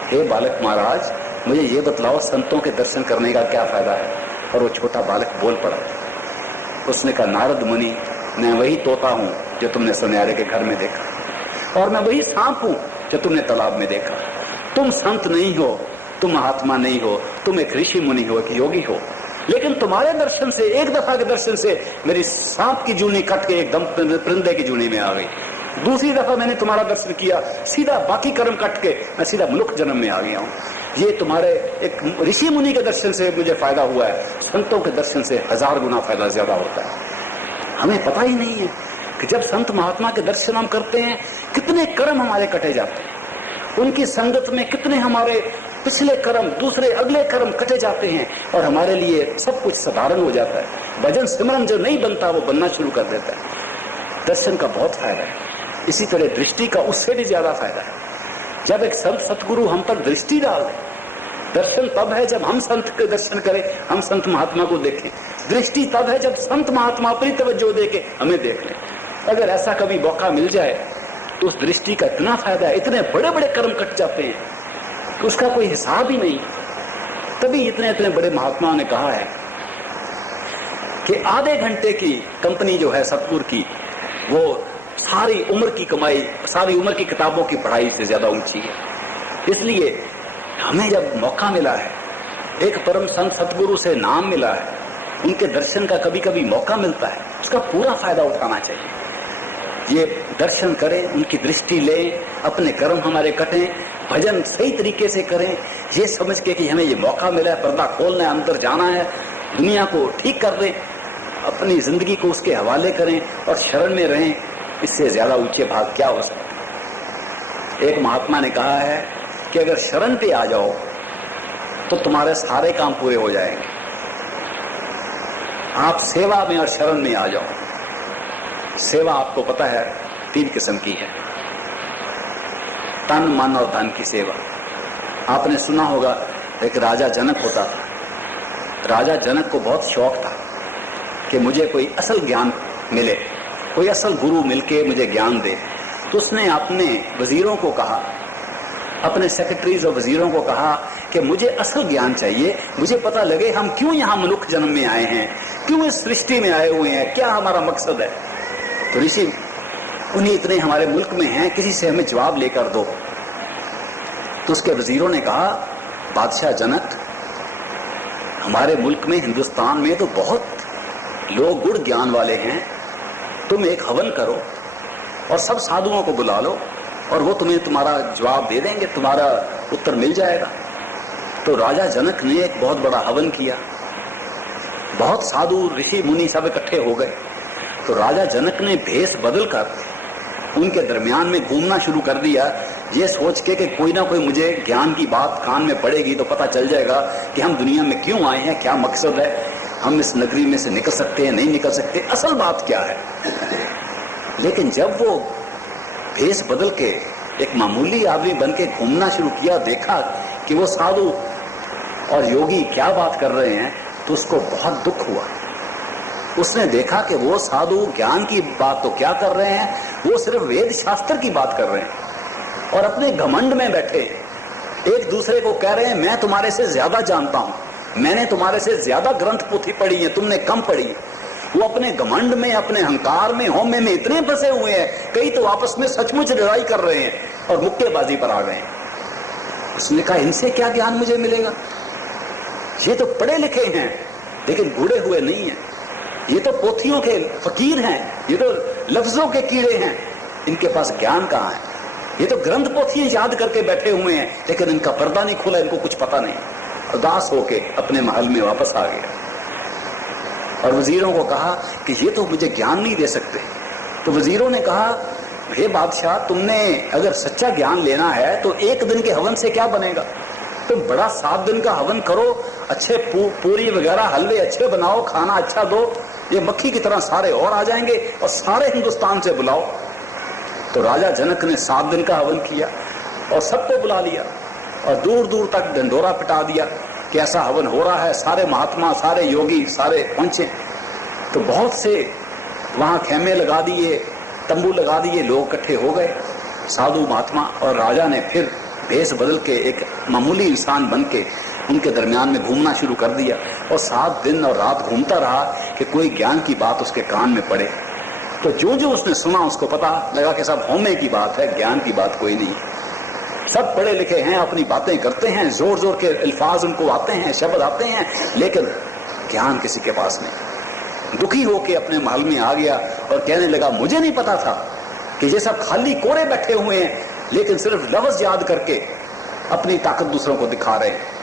हे बालक महाराज, मुझे ये बतलाओ संतों के दर्शन करने का क्या फायदा है। और वो छोटा बालक बोल पड़ा। उसने कहा, नारद मुनि, मैं वही तोता हूं जो तुमने सुनहरे के घर में देखा, और मैं वही सांप हूं जो तुमने तालाब में देखा। तुम संत नहीं हो, तुम महात्मा नहीं हो, तुम एक ऋषि मुनि हो, एक योगी हो, लेकिन तुम्हारे दर्शन से, एक दफा के दर्शन से मेरी सांप की जूनी कट के एकदम परिंदे की जूनी में आ गई। दूसरी दफा मैंने तुम्हारा दर्शन किया, सीधा बाकी कर्म कट के मैं सीधा मनुष्य जन्म में आ गया हूं। ये तुम्हारे एक ऋषि मुनि के दर्शन से मुझे फायदा हुआ है, संतों के दर्शन से 1000 गुना फायदा ज्यादा होता है। हमें पता ही नहीं है कि जब संत महात्मा के दर्शन हम करते हैं, कितने कर्म हमारे कटे जाते हैं। उनकी संगत में कितने हमारे पिछले कर्म, दूसरे अगले कर्म कटे जाते हैं, और हमारे लिए सब कुछ साधारण हो जाता है। भजन सिमरन जो नहीं बनता वो बनना शुरू कर देता है। दर्शन का बहुत फायदा है। इसी तरह दृष्टि का उससे भी ज्यादा फायदा है। जब एक संत सतगुरु हम पर दृष्टि डाल दे, दर्शन तब है जब हम संत के दर्शन करें, हम संत महात्मा को देखें। दृष्टि तब है जब संत महात्मा अपनी तवज्जो दे के हमें देख लें। अगर ऐसा कभी मौका मिल जाए तो उस दृष्टि का इतना फायदा है, इतने बड़े बड़े कर्म कट जाते हैं कि उसका कोई हिसाब ही नहीं। तभी इतने इतने बड़े महात्माओं ने कहा है कि आधे घंटे की कंपनी जो है सतगुरु की, वो सारी उम्र की कमाई, सारी उम्र की किताबों की पढ़ाई से ज्यादा ऊंची है। इसलिए हमें जब मौका मिला है, एक परम संत सतगुरु से नाम मिला है, उनके दर्शन का कभी कभी मौका मिलता है, उसका पूरा फायदा उठाना चाहिए। ये दर्शन करें, उनकी दृष्टि लें, अपने कर्म हमारे कटें, भजन सही तरीके से करें, ये समझ के कि हमें ये मौका मिला है, पर्दा खोलना है, अंदर जाना है, दुनिया को ठीक कर दें, अपनी जिंदगी को उसके हवाले करें और शरण में रहें। इससे ज्यादा ऊंचे भाग क्या हो सकते। एक महात्मा ने कहा है कि अगर शरण पे आ जाओ तो तुम्हारे सारे काम पूरे हो जाएंगे। आप सेवा में और शरण में आ जाओ। सेवा आपको पता है 3 किस्म की है, तन, मन और धन की सेवा। आपने सुना होगा एक राजा जनक होता था। राजा जनक को बहुत शौक था कि मुझे कोई असल ज्ञान मिले, कोई असल गुरु मिलके मुझे ज्ञान दे। तो उसने अपने वजीरों को कहा, अपने सेक्रेटरीज और वजीरों को कहा कि मुझे असल ज्ञान चाहिए, मुझे पता लगे हम क्यों यहाँ मनुष्य जन्म में आए हैं, क्यों इस सृष्टि में आए हुए हैं, क्या हमारा मकसद है। तो ऋषि उन्हीं इतने हमारे मुल्क में हैं, किसी से हमें जवाब लेकर दो। तो उसके वजीरों ने कहा, बादशाह जनक, हमारे मुल्क में, हिंदुस्तान में तो बहुत लोग गुण ज्ञान वाले हैं, तुम एक हवन करो और सब साधुओं को बुला लो और वो तुम्हें तुम्हारा जवाब दे देंगे, तुम्हारा उत्तर मिल जाएगा। तो राजा जनक ने एक बहुत बड़ा हवन किया, बहुत साधु ऋषि मुनि सब इकट्ठे हो गए। तो राजा जनक ने भेष बदलकर उनके दरमियान में घूमना शुरू कर दिया, ये सोच के कि कोई ना कोई मुझे ज्ञान की बात कान में पड़ेगी तो पता चल जाएगा कि हम दुनिया में क्यों आए हैं, क्या मकसद है, हम इस नगरी में से निकल सकते हैं, नहीं निकल सकते, असल बात क्या है। लेकिन जब वो भेष बदल के एक मामूली आदमी बन के घूमना शुरू किया, देखा कि वो साधु और योगी क्या बात कर रहे हैं, तो उसको बहुत दुख हुआ। उसने देखा कि वो साधु ज्ञान की बात तो क्या कर रहे हैं, वो सिर्फ वेद शास्त्र की बात कर रहे हैं और अपने घमंड में बैठे एक दूसरे को कह रहे हैं, मैं तुम्हारे से ज्यादा जानता हूं, मैंने तुम्हारे से ज्यादा ग्रंथ पोथी पढ़ी है, तुमने कम पढ़ी। वो अपने घमंड में, अपने अहंकार में, होमे में इतने फंसे हुए हैं, कई तो आपस में सचमुच लड़ाई कर रहे हैं और मुक्केबाजी पर आ गए हैं। उसने कहा, इनसे क्या ज्ञान मुझे मिलेगा, ये तो पढ़े लिखे हैं लेकिन गुड़े हुए नहीं है, ये तो पोथियों के फकीर हैं, ये तो लफ्जों के कीड़े हैं, इनके पास ज्ञान कहाँ है। ये तो ग्रंथ पोथियां याद करके बैठे हुए हैं लेकिन इनका पर्दा नहीं खुला, इनको कुछ पता नहीं। उदास होके अपने महल में वापस आ गया और वजीरों को कहा कि ये तो मुझे ज्ञान नहीं दे सकते। तो वजीरों ने कहा, हे बादशाह, तुमने अगर सच्चा ज्ञान लेना है तो 1 दिन के हवन से क्या बनेगा, तुम बड़ा 7 दिन का हवन करो, अच्छे पूरी वगैरह हलवे अच्छे बनाओ, खाना अच्छा दो, ये मक्खी की तरह सारे और आ जाएंगे और सारे हिंदुस्तान से बुलाओ। तो राजा जनक ने 7 दिन का हवन किया और सबको बुला लिया और दूर दूर तक ढंढोरा पिटा दिया कि ऐसा हवन हो रहा है। सारे महात्मा, सारे योगी, सारे पहुंचे। तो बहुत से वहां खेमे लगा दिए, तंबू लगा दिए, लोग इकट्ठे हो गए, साधु महात्मा। और राजा ने फिर भेष बदल के एक मामूली इंसान बन के उनके दरमियान में घूमना शुरू कर दिया और 7 दिन और रात घूमता रहा कि कोई ज्ञान की बात उसके कान में पड़े। तो जो जो उसने सुना उसको पता लगा कि सब होमे की बात है, ज्ञान की बात कोई नहीं। सब पढ़े लिखे हैं, अपनी बातें करते हैं, जोर जोर के अल्फाज उनको आते हैं, शब्द आते हैं, लेकिन ज्ञान किसी के पास नहीं। दुखी होके अपने महल में आ गया और कहने लगा, मुझे नहीं पता था कि ये सब खाली कोरे बैठे हुए हैं, लेकिन सिर्फ लफ्ज याद करके अपनी ताकत दूसरों को दिखा रहे हैं।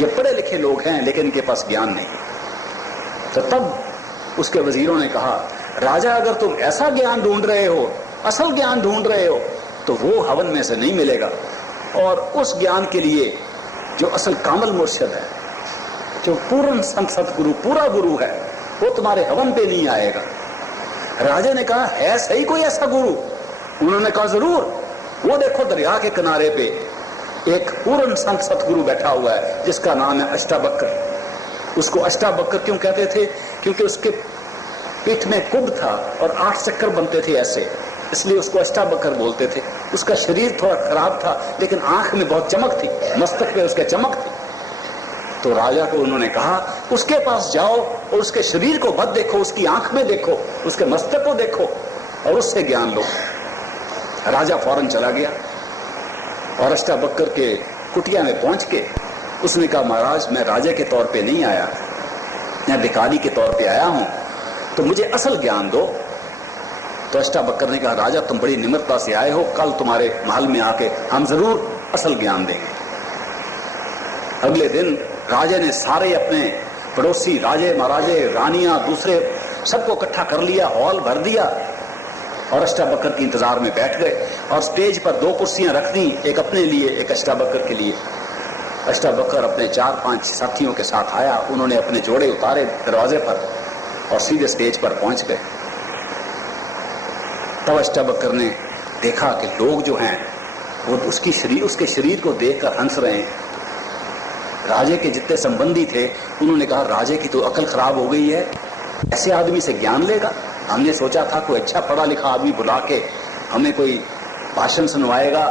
ये पढ़े लिखे लोग हैं लेकिन इनके पास ज्ञान नहीं। तो तब उसके वजीरों ने कहा, राजा अगर तुम ऐसा ज्ञान ढूंढ रहे हो, असल ज्ञान ढूंढ रहे हो, तो वो हवन में से नहीं मिलेगा। और उस ज्ञान के लिए जो असल कामल मुर्शिद है, जो पूर्ण संत सतगुरु, पूरा गुरु है, वो तुम्हारे हवन पे नहीं आएगा। राजा ने कहा, है सही कोई ऐसा गुरु? उन्होंने कहा, जरूर, वो देखो दरिया के किनारे पे एक पूर्ण संत सतगुरु बैठा हुआ है जिसका नाम है अष्टावक्र। उसको अष्टावक्र क्यों कहते थे? क्योंकि उसके पीठ में कुब था और 8 चक्कर बनते थे ऐसे, इसलिए उसको अष्टावक्र बोलते थे। उसका शरीर थोड़ा खराब था लेकिन आंख में बहुत चमक थी, मस्तक में उसके चमक थी। तो राजा को उन्होंने कहा, उसके पास जाओ और उसके शरीर को मत देखो, उसकी आंख में देखो, उसके मस्तक को देखो और उससे ज्ञान लो। राजा फौरन चला गया और अष्टावक्र के कुटिया में पहुंच के उसने कहा, महाराज मैं राजा के तौर पे नहीं आया, मैं भिखारी के तौर पे आया हूं, तो मुझे असल ज्ञान दो। तो अष्टावक्र ने कहा, राजा तुम बड़ी निम्रता से आए हो, कल तुम्हारे महल में आके हम जरूर असल ज्ञान देंगे। अगले दिन राजा ने सारे अपने पड़ोसी राजे महाराजे रानियां दूसरे सबको इकट्ठा कर लिया, हॉल भर दिया और अष्टावक्र के इंतजार में बैठ गए और स्टेज पर 2 कुर्सियां रख दी, एक अपने लिए एक अष्टावक्र के लिए। अष्टावक्र अपने 4-5 साथियों के साथ आया, उन्होंने अपने जोड़े उतारे दरवाजे पर और सीधे स्टेज पर पहुंच गए। तब अष्टावक्र ने देखा कि लोग जो हैं वो उसके शरीर को देखकर हंस रहे हैं। राजे के जितने संबंधी थे उन्होंने कहा, राजे की तो अकल खराब हो गई है, ऐसे आदमी से ज्ञान लेगा? हमने सोचा था कोई अच्छा पढ़ा लिखा आदमी बुला के हमें कोई भाषण सुनवाएगा,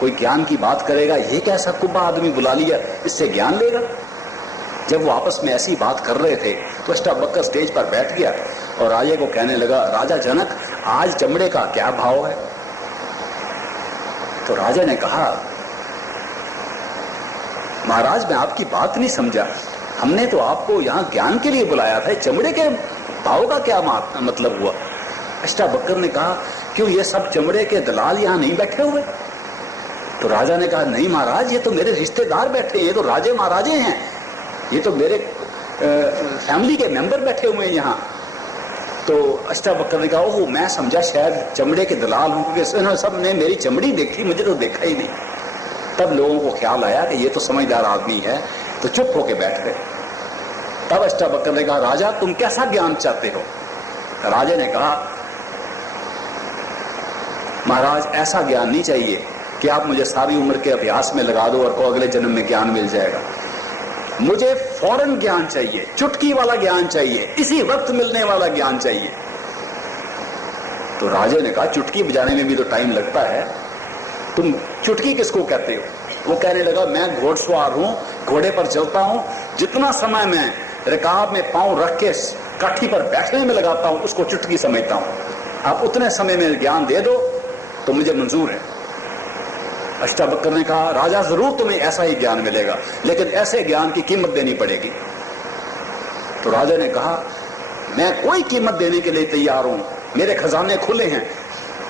कोई ज्ञान की बात करेगा, ये कैसा कुब्बा आदमी बुला लिया, इससे ज्ञान लेगा? जब वो आपस में ऐसी बात कर रहे थे तो अष्टावक्र स्टेज पर बैठ गया और राजे को कहने लगा, राजा जनक आज चमड़े का क्या भाव है? तो राजा ने कहा, महाराज मैं आपकी बात नहीं समझा, हमने तो आपको यहाँ ज्ञान के लिए बुलाया था, चमड़े के भाव का क्या मतलब हुआ? अष्टावक्र ने कहा, क्यों ये सब चमड़े के दलाल यहाँ नहीं बैठे हुए? तो राजा ने कहा, नहीं महाराज ये तो मेरे रिश्तेदार बैठे हैं, ये तो राजे महाराजे हैं, ये तो मेरे फैमिली के मेंबर बैठे हुए हैं यहाँ। तो अष्टावक्र ने कहा, ओह मैं समझा शायद चमड़े के दलाल हूं, क्योंकि सब ने मेरी चमड़ी देखी, मुझे तो देखा ही नहीं। तब लोगों को ख्याल आया कि ये तो समझदार आदमी है, तो चुप होके बैठ गए। तब अष्टावक्र ने कहा, राजा तुम कैसा ज्ञान चाहते हो? राजा ने कहा, महाराज ऐसा ज्ञान नहीं चाहिए कि आप मुझे सारी उम्र के अभ्यास में लगा दो और को अगले जन्म में ज्ञान मिल जाएगा। मुझे फौरन ज्ञान चाहिए, चुटकी वाला ज्ञान चाहिए, इसी वक्त मिलने वाला ज्ञान चाहिए। तो राजा ने कहा, चुटकी बजाने में भी तो टाइम लगता है, तुम चुटकी किसको कहते हो? वो कहने लगा, मैं घोड़सवार हूं, घोड़े पर चलता हूं, जितना समय मैं रिकाब में पांव रख के काठी पर बैठने में लगाता हूं उसको चुटकी समझता हूं। आप उतने समय में ज्ञान दे दो तो मुझे मंजूर है। अष्टावक्र ने कहा, राजा जरूर तुम्हें ऐसा ही ज्ञान मिलेगा, लेकिन ऐसे ज्ञान की कीमत देनी पड़ेगी। तो राजा ने कहा, मैं कोई कीमत देने के लिए तैयार हूं, मेरे खजाने खुले हैं,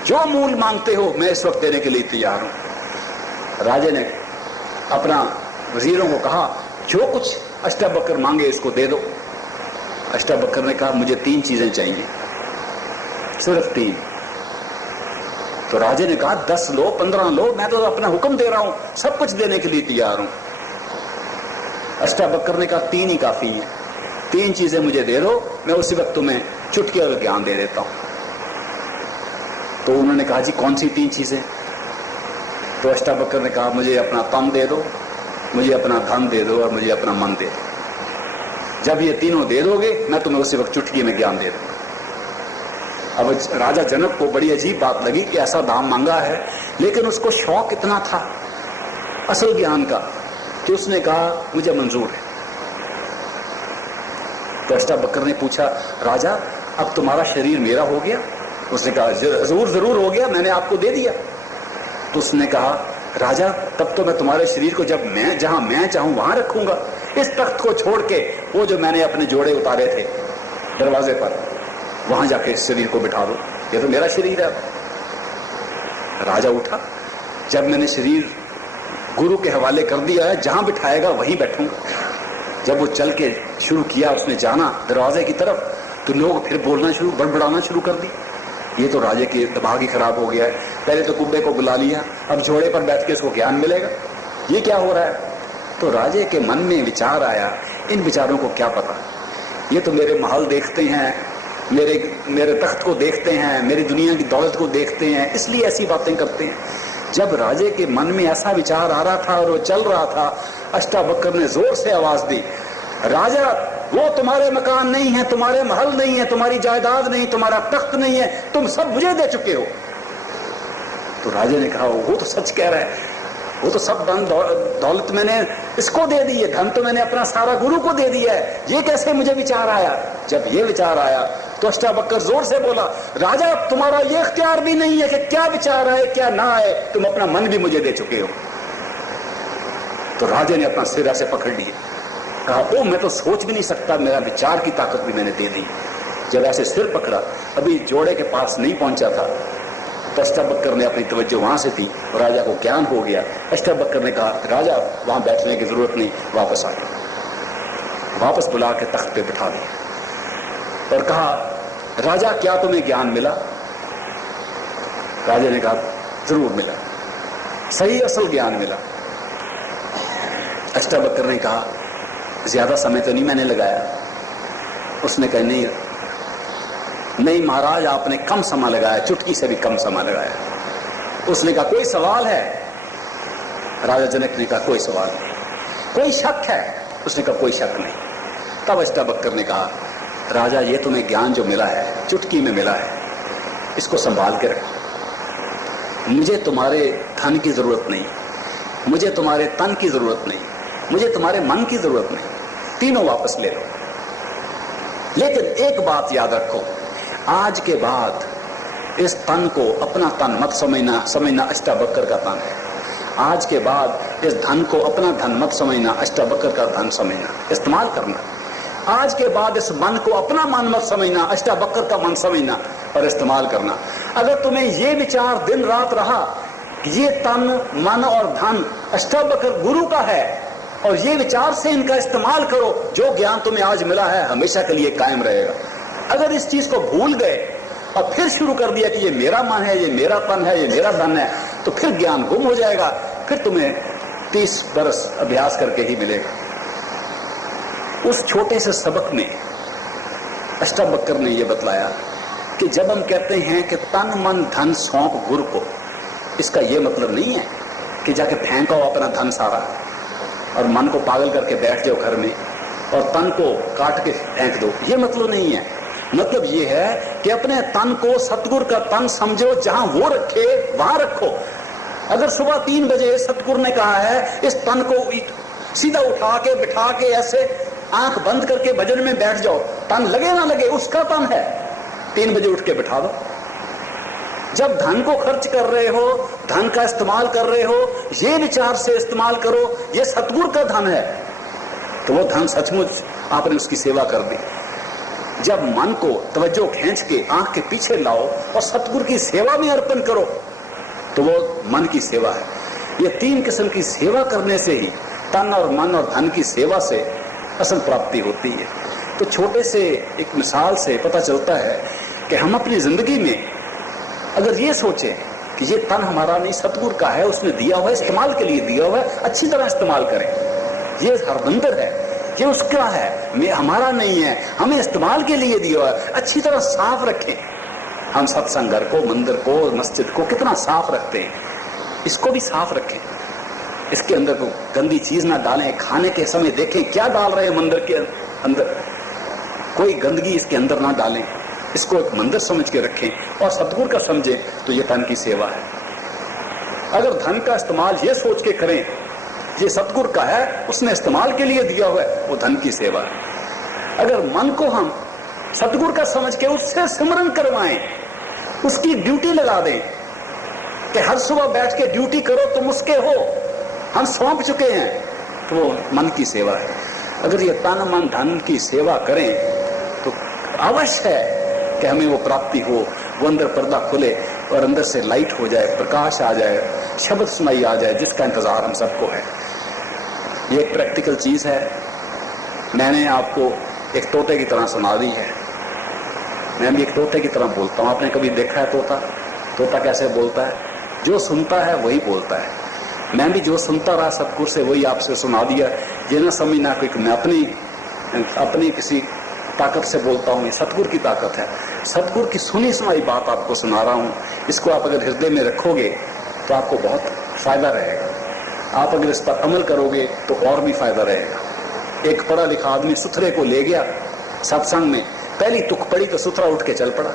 जो मूल मांगते हो मैं इस वक्त देने के लिए तैयार हूं। राजा ने अपना वजीरों को कहा, जो कुछ अष्टावक्र मांगे इसको दे दो। अष्टावक्र ने कहा, मुझे 3 चीजें चाहिए, सिर्फ 3। तो राजा ने कहा, 10 लो, 15 लो, मैं तो अपना हुक्म दे रहा हूं, सब कुछ देने के लिए तैयार हूं। अष्टावक्र ने कहा, 3 ही काफी है, 3 चीजें मुझे दे दो, मैं उसी वक्त तुम्हें चुटकी और ज्ञान दे देता हूं। तो उन्होंने कहा, जी कौन सी 3 चीजें? तो अष्टावक्र ने कहा, मुझे अपना तन दे दो, मुझे अपना धन दे दो और मुझे अपना मन दे दो। जब ये तीनों दे दोगे मैं तुम्हें उसी वक्त चुटकी में ज्ञान दे दूंगा। अब राजा जनक को बड़ी अजीब बात लगी कि ऐसा दाम मांगा है, लेकिन उसको शौक इतना था असल ज्ञान का, कि उसने कहा मुझे मंजूर है। तो अष्टा बकर ने पूछा, राजा अब तुम्हारा शरीर मेरा हो गया? उसने कहा जरूर जरूर हो गया, मैंने आपको दे दिया। तो उसने कहा, राजा तब तो मैं तुम्हारे शरीर को जब मैं जहां मैं चाहूं वहां रखूंगा, इस तख्त को छोड़ के वो जो मैंने अपने जोड़े उतारे थे दरवाजे पर, वहां जाके इस शरीर को बिठा दो, ये तो मेरा शरीर है। राजा उठा, जब मैंने शरीर गुरु के हवाले कर दिया है, जहां बिठाएगा वहीं बैठूंगा। जब वो चल के शुरू किया, उसने जाना दरवाजे की तरफ, तो लोग फिर बोलना शुरू, बड़बड़ाना शुरू कर दी, ये तो राजे के दिमाग ही खराब हो गया है, पहले तो कुब्बे को बुला लिया, अब झोड़े पर बैठ के इसको ज्ञान मिलेगा, ये क्या हो रहा है? तो राजे के मन में विचार आया, इन विचारों को क्या पता, ये तो मेरे महल देखते हैं, मेरे तख्त को देखते हैं, मेरी दुनिया की दौलत को देखते हैं, इसलिए ऐसी बातें करते हैं। जब राजे के मन में ऐसा विचार आ रहा था और वो चल रहा था, अष्टावक्र ने जोर से आवाज दी, राजा वो तुम्हारे मकान नहीं है, तुम्हारे महल नहीं है, तुम्हारी जायदाद नहीं, तुम्हारा तख्त नहीं है, तुम सब मुझे दे चुके हो। तो राजा ने कहा, वो तो सच कह रहा है, वो तो सब धन दौलत मैंने इसको दे दी है, धन तो मैंने अपना सारा गुरु को दे दिया है, ये कैसे मुझे विचार आया? जब ये विचार आया तो अष्टावक्र जोर से बोला, राजा तुम्हारा ये इख्तियार भी नहीं है कि क्या विचार आए क्या ना आए, तुम अपना मन भी मुझे दे चुके हो। तो राजा ने अपना सिर ऐसे पकड़ लिया, कहा, ओ मैं तो सोच भी नहीं सकता, मेरा विचार की ताकत भी मैंने दे दी। जब ऐसे सिर पकड़ा, अभी जोड़े के पास नहीं पहुंचा था, तो अष्टावक्र ने अपनी तवज्जो वहां से थी और राजा को ज्ञान हो गया। अष्टावक्र ने कहा, राजा वहां बैठने की जरूरत नहीं, वापस आ गया, वापस बुला के तख्त पे बिठा दिया और कहा, राजा क्या तुम्हें ज्ञान मिला? राजा ने कहा, जरूर मिला, सही असल ज्ञान मिला। अष्टावक्र ने कहा, ज्यादा समय तो नहीं मैंने लगाया। उसने कहा, नहीं महाराज, आपने कम समय लगाया, चुटकी से भी कम समय लगाया। उसने कहा, कोई सवाल है? राजा जनक ने कहा, कोई सवाल नहीं। कोई शक है? उसने कहा, कोई शक नहीं। तब अष्टावक्र ने कहा, राजा ये तुम्हें ज्ञान जो मिला है, चुटकी में मिला है, इसको संभाल के रखो। मुझे तुम्हारे धन की जरूरत नहीं, मुझे तुम्हारे तन की जरूरत नहीं, मुझे तुम्हारे मन की जरूरत नहीं, तीनों वापस ले लो। लेकिन एक बात याद रखो, आज के बाद इस तन को अपना तन मत समझना अष्टावक्र का तन है। आज के बाद इस धन को अपना धन मत समझना, अष्टावक्र का धन समझना, इस्तेमाल करना। आज के बाद इस मन को अपना मन मत समझना, अष्टावक्र का मन समझना और इस्तेमाल करना। अगर तुम्हें ये विचार दिन रात रहा कि ये तन मन और धन अष्टावक्र गुरु का है और ये विचार से इनका इस्तेमाल करो, जो ज्ञान तुम्हें आज मिला है हमेशा के लिए कायम रहेगा। अगर इस चीज को भूल गए और फिर शुरू कर दिया कि ये मेरा मन है, ये मेरा तन है, ये मेरा धन है, तो फिर ज्ञान गुम हो जाएगा, फिर तुम्हें 30 बरस अभ्यास करके ही मिलेगा। उस छोटे से सबक में अष्टावक्र ने यह बतलाया कि जब हम कहते हैं कि तन मन धन सौंप गुरु को, इसका यह मतलब नहीं है कि जाके फेंको अपना धन सारा और मन को पागल करके बैठ जाओ घर में और तन को काट के फेंक दो, ये मतलब नहीं है। मतलब ये है कि अपने तन को सतगुरु का तन समझो, जहां वो रखे वहां रखो। अगर सुबह 3 बजे सतगुरु ने कहा है इस तन को सीधा उठा के बिठा के ऐसे आंख बंद करके भजन में बैठ जाओ, तन लगे ना लगे उसका तन है, 3 बजे उठ के बिठा दो। जब धन को खर्च कर रहे हो, धन का इस्तेमाल कर रहे हो, ये विचार से इस्तेमाल करो ये सतगुरु का धन है, तो वो धन सचमुच आपने उसकी सेवा कर दी। जब मन को तवज्जो खींच के आंख के पीछे लाओ और सतगुरु की सेवा में अर्पण करो, तो वो मन की सेवा है। ये 3 किस्म की सेवा करने से ही, तन और मन और धन की सेवा से असल प्राप्ति होती है। तो छोटे से एक मिसाल से पता चलता है कि हम अपनी जिंदगी में अगर ये सोचें कि ये तन हमारा नहीं सतगुरु का है, उसने दिया हुआ है, इस्तेमाल के लिए दिया हुआ है, अच्छी तरह इस्तेमाल करें। ये हरबंदर है, ये उसका है, हमारा नहीं है, हमें इस्तेमाल के लिए दिया हुआ है, अच्छी तरह साफ रखें। हम सत्संग घर को, मंदिर को, मस्जिद को कितना साफ रखते हैं, इसको भी साफ रखें। इसके अंदर को गंदी चीज ना डालें, खाने के समय देखें क्या डाल रहे हैं मंदिर के अंदर, कोई गंदगी इसके अंदर ना डालें, इसको एक मंदिर समझ के रखें और सतगुरु का समझें, तो ये तन की सेवा है। अगर धन का इस्तेमाल ये सोच के करें ये सतगुरु का है, उसने इस्तेमाल के लिए दिया हुआ है, वो धन की सेवा है। अगर मन को हम सतगुरु का समझ के उससे सिमरन करवाएं, उसकी ड्यूटी लगा दें कि हर सुबह बैठ के ड्यूटी करो, तुम उसके हो, हम सौंप चुके हैं, तो वो मन की सेवा है। अगर ये तन मन धन की सेवा करें तो अवश्य है कि हमें वो प्राप्ति हो, वो अंदर पर्दा खुले और अंदर से लाइट हो जाए, प्रकाश आ जाए, शब्द सुनाई आ जाए, जिसका इंतजार हम सबको है। ये एक प्रैक्टिकल चीज है। मैंने आपको एक तोते की तरह सुना दी है। मैं भी एक तोते की तरह बोलता हूं। आपने कभी देखा है तोता? तोता कैसे बोलता है? जो सुनता है वही बोलता है। मैं भी जो सुनता रहा सतगुरु से वही आपसे सुना दिया। ये ना समझना कि मैं अपनी किसी ताकत से बोलता हूँ, ये सतगुरु की ताकत है। सतगुरु की सुनी सुनाई बात आपको सुना रहा हूँ। इसको आप अगर हृदय में रखोगे तो आपको बहुत फायदा रहेगा। आप अगर इस पर अमल करोगे तो और भी फायदा रहेगा। एक पढ़ा लिखा आदमी सुथरे को ले गया सत्संग में, पहली तुक पड़ी तो सुथरा उठ के चल पड़ा।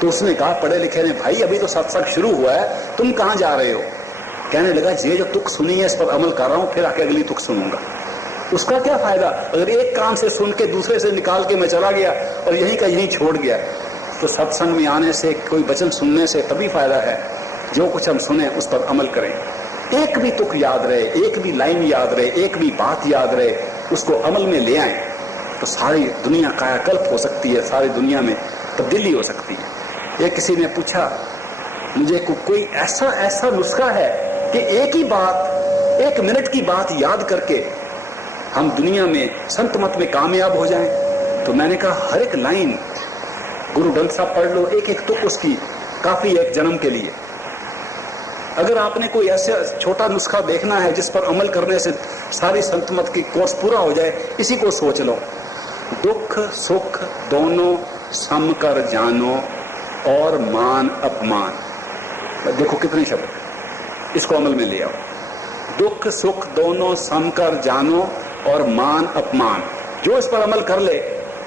तो उसने कहा पढ़े लिखे ने, भाई अभी तो सत्संग शुरू हुआ है, तुम कहां जा रहे हो? कहने लगा, ये जो तुक सुनी है इस पर अमल कर रहा हूं, फिर आके अगली तुक सुनूंगा। उसका क्या फायदा? अगर एक कान से सुन के दूसरे से निकाल के मैं चला गया और यहीं का यहीं छोड़ गया। तो सत्संग में आने से, कोई वचन सुनने से तभी फायदा है जो कुछ हम सुने उस पर अमल करें। एक भी तुक याद रहे, एक भी लाइन याद रहे, एक भी बात याद रहे, उसको अमल में ले आए तो सारी दुनिया कायाकल्प हो सकती है, सारी दुनिया में तब्दीली हो सकती है। एक किसी ने पूछा मुझे, कोई ऐसा नुस्खा है कि एक ही बात, 1 मिनट की बात याद करके हम दुनिया में संत मत में कामयाब हो जाएं? तो मैंने कहा हर एक लाइन गुरु ग्रंथ साहब पढ़ लो, एक एक तुक उसकी काफी है एक जन्म के लिए। अगर आपने कोई ऐसा छोटा नुस्खा देखना है जिस पर अमल करने से सारी संत मत की कोर्स पूरा हो जाए, इसी को सोच लो। दुख सुख दोनों सम कर जानो और मान अपमान। देखो कितने शब्द, इसको अमल में ले आओ। दुख सुख दोनों सम कर जानो और मान अपमान। जो इस पर अमल कर ले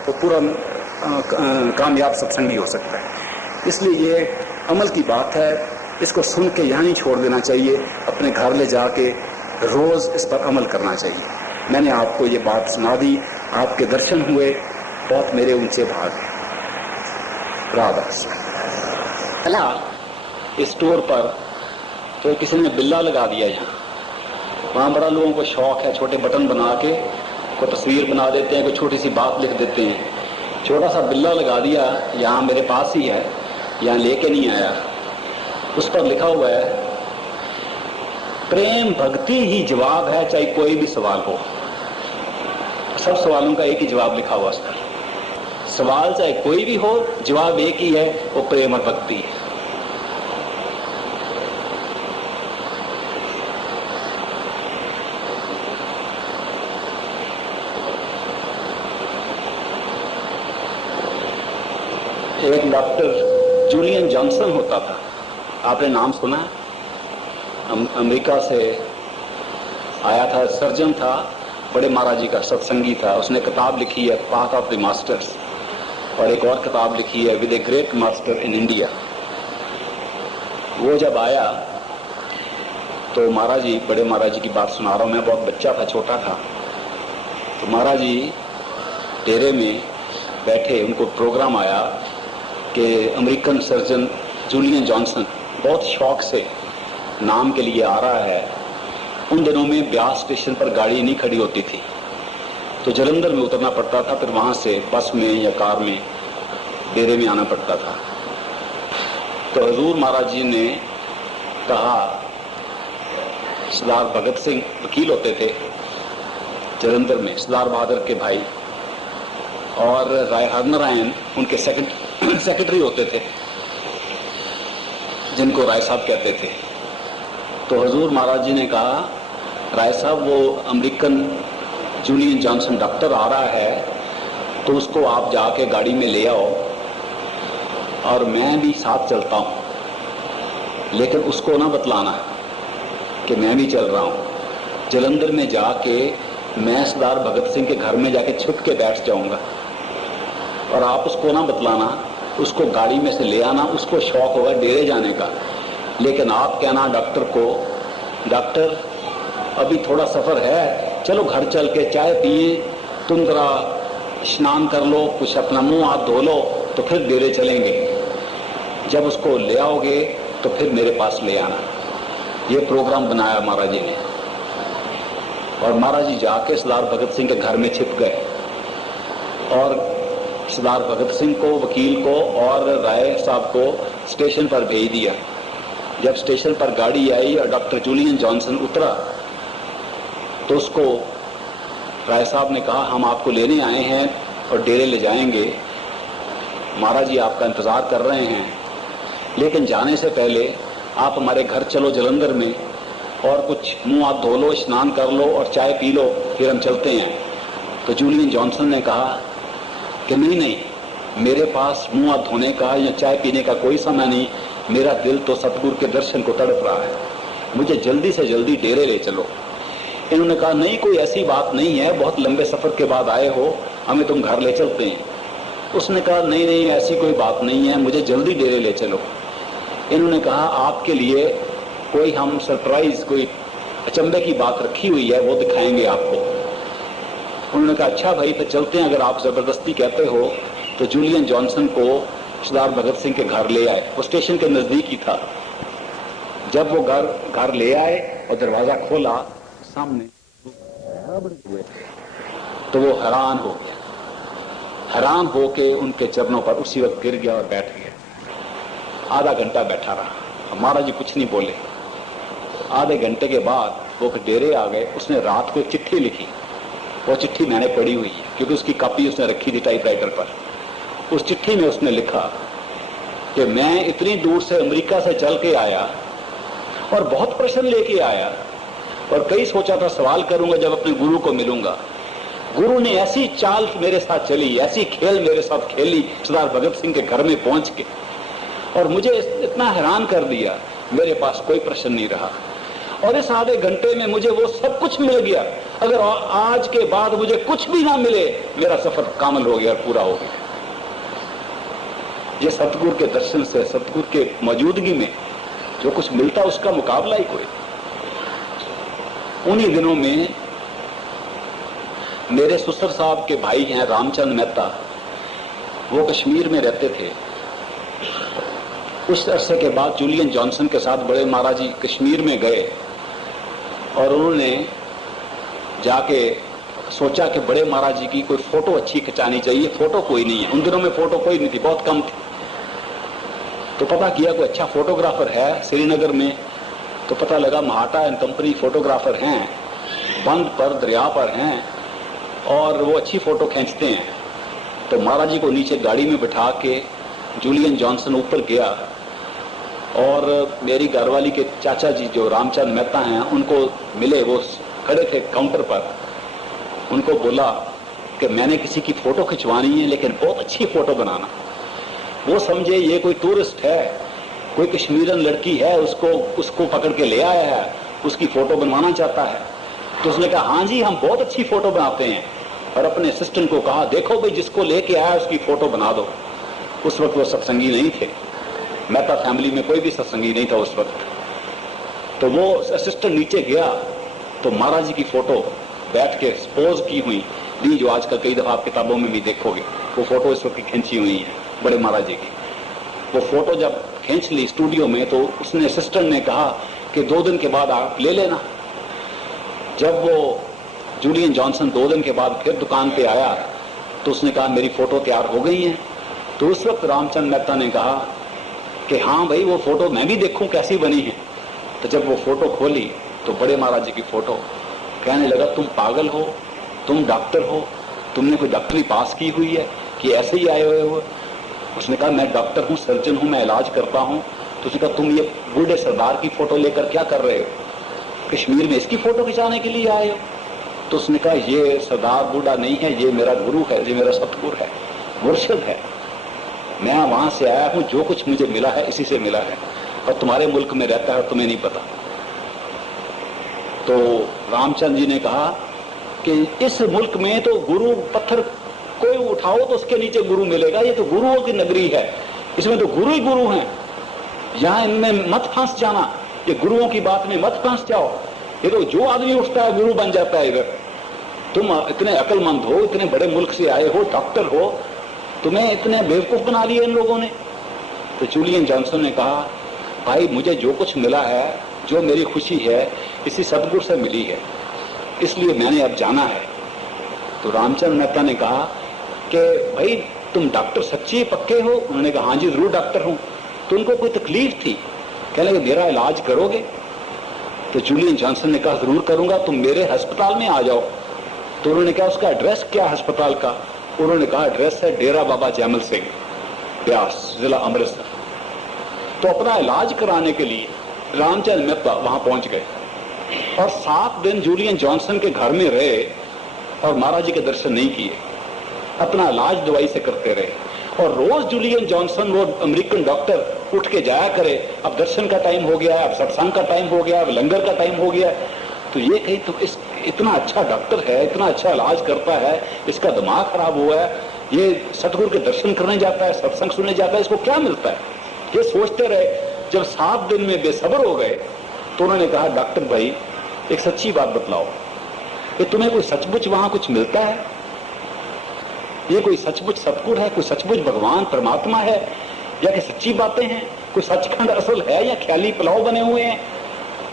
तो पूरा कामयाब सत्संगी हो सकता है। इसलिए ये अमल की बात है, इसको सुन के यहाँ नहीं छोड़ देना चाहिए, अपने घर ले जाके रोज इस पर अमल करना चाहिए। मैंने आपको ये बात सुना दी, आपके दर्शन हुए, बहुत मेरे ऊंचे भाग हैं। राधा चला इस स्टोर पर तो किसी ने बिल्ला लगा दिया यहाँ। वहाँ बड़ा लोगों को शौक है, छोटे बटन बना के कोई तस्वीर बना देते हैं, कोई छोटी सी बात लिख देते हैं। छोटा सा बिल्ला लगा दिया, यहाँ मेरे पास ही है, यहाँ लेके नहीं आया। उस पर लिखा हुआ है प्रेम भक्ति ही जवाब है, चाहे कोई भी सवाल हो। सब सवालों का एक ही जवाब लिखा हुआ उस पर। सवाल चाहे कोई भी हो, जवाब एक ही है, वो प्रेम और भक्ति है। एक डॉक्टर जूलियन जॉनसन होता था, आपने नाम सुना है? अमेरिका से आया था, सर्जन था, बड़े महाराज जी का सत्संगी था। उसने किताब लिखी है पाथ ऑफ द मास्टर्स, और एक और किताब लिखी है with a great master in India. वो जब आया तो महाराज जी, बड़े महाराज जी की बात सुना रहा हूँ मैं, बहुत बच्चा था, छोटा था। तो महाराज जी डेरे में बैठे, उनको प्रोग्राम आया कि अमेरिकन सर्जन जूलियन जॉनसन बहुत शौक से नाम के लिए आ रहा है। उन दिनों में ब्यास स्टेशन पर गाड़ी नहीं खड़ी होती थी, तो जलंधर में उतरना पड़ता था, फिर वहां से बस में या कार में डेरे में आना पड़ता था। तो हजूर महाराज जी ने कहा, सरदार भगत सिंह वकील होते थे जलंधर में, सरदार बहादुर के भाई, और राय हरनारायण उनके सेक्रेटरी होते थे, जिनको राय साहब कहते थे। तो हजूर महाराज जी ने कहा, राय साहब वो अमेरिकन जूलियन जॉनसन डॉक्टर आ रहा है, तो उसको आप जाके गाड़ी में ले आओ और मैं भी साथ चलता हूं, लेकिन उसको ना बतलाना कि मैं भी चल रहा हूं। जलंधर में जाके मैं सरदार भगत सिंह के घर में जाके छुप के बैठ जाऊंगा, और आप उसको ना बतलाना, उसको गाड़ी में से ले आना। उसको शौक होगा डेरे जाने का, लेकिन आप कहना डॉक्टर को, डॉक्टर अभी थोड़ा सफर है, चलो घर चल के चाय पिए, तुम जरा स्नान कर लो, कुछ अपना मुंह हाथ धो लो, तो फिर डेरे चलेंगे। जब उसको ले आओगे तो फिर मेरे पास ले आना। ये प्रोग्राम बनाया महाराज जी ने। और महाराज जी जाके सरदार भगत सिंह के घर में छिप गए और सरदार भगत सिंह को, वकील को और राय साहब को स्टेशन पर भेज दिया। जब स्टेशन पर गाड़ी आई और डॉक्टर जूलियन जॉनसन उतरा तो उसको राय साहब ने कहा, हम आपको लेने आए हैं और डेरे ले जाएंगे, महाराज जी आपका इंतजार कर रहे हैं, लेकिन जाने से पहले आप हमारे घर चलो जलंधर में और कुछ मुंह हाथ धो लो, स्नान कर लो और चाय पी लो, फिर हम चलते हैं। तो जूलियन जॉनसन ने कहा कि नहीं, मेरे पास मुंह हाथ धोने का या चाय पीने का कोई समय नहीं, मेरा दिल तो सतगुरु के दर्शन को तड़प रहा है, मुझे जल्दी से जल्दी डेरे ले चलो। इन्होंने कहा, नहीं कोई ऐसी बात नहीं है, बहुत लंबे सफर के बाद आए हो, हमें तुम घर ले चलते हैं। उसने कहा, नहीं ऐसी कोई बात नहीं है, मुझे जल्दी डेरे ले चलो। इन्होंने कहा, आपके लिए कोई हम सरप्राइज, कोई अचंभे की बात रखी हुई है, वो दिखाएंगे आपको। उन्होंने कहा, अच्छा भाई तो चलते हैं, अगर आप जबरदस्ती कहते हो। तो जूलियन जॉनसन को सरदार भगत सिंह के घर ले आए, वो स्टेशन के नजदीक ही था। जब वो घर ले आए और दरवाजा खोला, सामने हुए तो वो हैरान हो गया, हैरान होके उनके चरणों पर उसी वक्त गिर गया और बैठ गया। आधा घंटा बैठा रहा, महाराज जी कुछ नहीं बोले। आधे घंटे के बाद वो डेरे आ गए। उसने रात को एक चिट्ठी लिखी, वो चिट्ठी मैंने पढ़ी हुई है क्योंकि उसकी कॉपी उसने रखी थी टाइपराइटर पर। उस चिट्ठी में उसने लिखा कि मैं इतनी दूर से अमेरिका से चल के आया और बहुत प्रश्न लेके आया और कई सोचा था सवाल करूंगा जब अपने गुरु को मिलूंगा। गुरु ने ऐसी चाल मेरे साथ चली, ऐसी खेल मेरे साथ खेली सरदार भगत सिंह के घर में पहुंच के, और मुझे इतना हैरान कर दिया, मेरे पास कोई प्रश्न नहीं रहा। और इस आधे घंटे में मुझे वो सब कुछ मिल गया। अगर आज के बाद मुझे कुछ भी ना मिले, मेरा सफर कामल हो गया और पूरा हो गया। ये सतगुरु के दर्शन से, सतगुरु के मौजूदगी में जो कुछ मिलता उसका मुकाबला ही कोई। उन्हीं दिनों में मेरे ससुर साहब के भाई हैं रामचंद मेहता, वो कश्मीर में रहते थे। उस अरसे के बाद जूलियन जॉनसन के साथ बड़े महाराज जी कश्मीर में गए और उन्होंने जाके सोचा कि बड़े महाराज जी की कोई फोटो अच्छी खिंचानी चाहिए। फोटो कोई नहीं है, उन दिनों में फोटो कोई नहीं थी, बहुत कम थी। तो पता किया कोई अच्छा फोटोग्राफर है श्रीनगर में। तो पता लगा महाटा एंड कंपनी फोटोग्राफर हैं, बंद पर दरिया पर हैं और वो अच्छी फोटो खींचते हैं। तो महाराज जी को नीचे गाड़ी में बिठा के जूलियन जॉनसन ऊपर गया और मेरी घरवाली के चाचा जी जो रामचंद मेहता हैं उनको मिले। वो खड़े थे काउंटर पर। उनको बोला कि मैंने किसी की फोटो खिंचवानी है, लेकिन बहुत अच्छी फोटो बनाना। वो समझे ये कोई टूरिस्ट है, कोई कश्मीरन लड़की है, उसको पकड़ के ले आया है, उसकी फोटो बनवाना चाहता है। तो उसने कहा, हाँ जी हम बहुत अच्छी फोटो बनाते हैं। और अपने असिस्टेंट को कहा, देखो भाई जिसको लेके आया उसकी फोटो बना दो। उस वक्त वो सत्संगी नहीं थे, मेहता फैमिली में कोई भी सत्संगी नहीं था उस वक्त। तो वो असिस्टेंट नीचे गया तो महाराज जी की फोटो बैठ के पोज की हुई दी, जो आजकल कई दफा आप किताबों में भी देखोगे। वो फोटो इस वक्त की खींची हुई है बड़े महाराज जी की। वो फोटो जब खींच ली स्टूडियो में तो उसने असिस्टेंट ने कहा कि 2 दिन के बाद आप ले लेना। जब वो जूलियन जॉनसन 2 दिन के बाद फिर दुकान पे आया तो उसने कहा मेरी फोटो तैयार हो गई है। तो उस वक्त रामचंद मेहता ने कहा कि हाँ भाई वो फोटो मैं भी देखूं कैसी बनी है। तो जब वो फोटो खोली तो बड़े महाराज जी की फोटो, कहने लगा तुम पागल हो, तुम डॉक्टर हो, तुमने कोई डॉक्टरी पास की हुई है कि ऐसे ही आए हुए हो। उसने कहा मैं डॉक्टर हूँ, सर्जन हूँ, मैं इलाज करता हूँ। तो उसने कहा तुम ये बूढ़े सरदार की फोटो लेकर क्या कर रहे हो, कश्मीर में इसकी फोटो खिंचाने के लिए आए हो। तो उसने कहा ये सरदार बूढ़ा नहीं है, ये मेरा गुरु है, ये मेरा सतगुरु है, मुर्शिद है। मैं वहां से आया हूं, जो कुछ मुझे मिला है इसी से मिला है, और तुम्हारे मुल्क में रहता है तुम्हें नहीं पता। तो रामचंद्र जी ने कहा कि इस मुल्क में तो गुरु पत्थर कोई उठाओ तो उसके नीचे गुरु मिलेगा, ये तो गुरुओं की नगरी है, इसमें तो गुरु ही गुरु हैं, यहां इनमें मत फंस जाना, ये गुरुओं की बात में मत फंस जाओ। ये तो जो आदमी उठता है गुरु बन जाता है इधर। तुम इतने अक्लमंद हो, इतने बड़े मुल्क से आए हो, डॉक्टर हो, तुम्हें इतने बेवकूफ बना लिया इन लोगों ने। तो जूलियन जॉनसन ने कहा, भाई मुझे जो कुछ मिला है, जो मेरी खुशी है, इसी सदगुरु से मिली है, इसलिए मैंने अब जाना है। तो रामचंद्र मेहता ने कहा कि भाई तुम डॉक्टर सच्ची पक्के हो? उन्होंने कहा हाँ जी जरूर डॉक्टर हूं। तो उनको कोई तकलीफ थी, कहने लगे मेरा इलाज करोगे? तो जूलियन जॉनसन ने कहा जरूर करूंगा, तुम मेरे अस्पताल में आ जाओ। तो उन्होंने कहा उसका एड्रेस क्या है अस्पताल का? उन्होंने कहा एड्रेस है डेरा बाबा जैमल सिंह, ब्यास, जिला अमृतसर। तो अपना इलाज कराने के लिए रामचंद्र मेहता वहां पहुंच गए और 7 दिन जूलियन जॉनसन के घर में रहे और महाराज जी के दर्शन नहीं किए, अपना इलाज दवाई से करते रहे। और रोज जूलियन जॉनसन, वो अमेरिकन डॉक्टर, उठ के जाया करे, अब दर्शन का टाइम हो गया है, अब सत्संग का टाइम हो गया, अब लंगर का टाइम हो गया। तो ये कहीं तो इतना अच्छा डॉक्टर है, इतना अच्छा इलाज करता है, इसका दिमाग खराब हुआ है, ये सतगुरु के दर्शन करने जाता है, सत्संग सुनने जाता है, इसको क्या मिलता है? ये सोचते रहे। जब 7 दिन में बेसब्र हो गए तो उन्होंने कहा डॉक्टर भाई एक सच्ची बात बतलाओ, कि तुम्हें कोई सचमुच वहां कुछ मिलता है? ये कोई सचमुच सतगुरु है, कोई सचमुच भगवान परमात्मा है, या कि सच्ची बातें हैं, कोई सचखंड असल है या ख्याली पुलाव बने हुए हैं?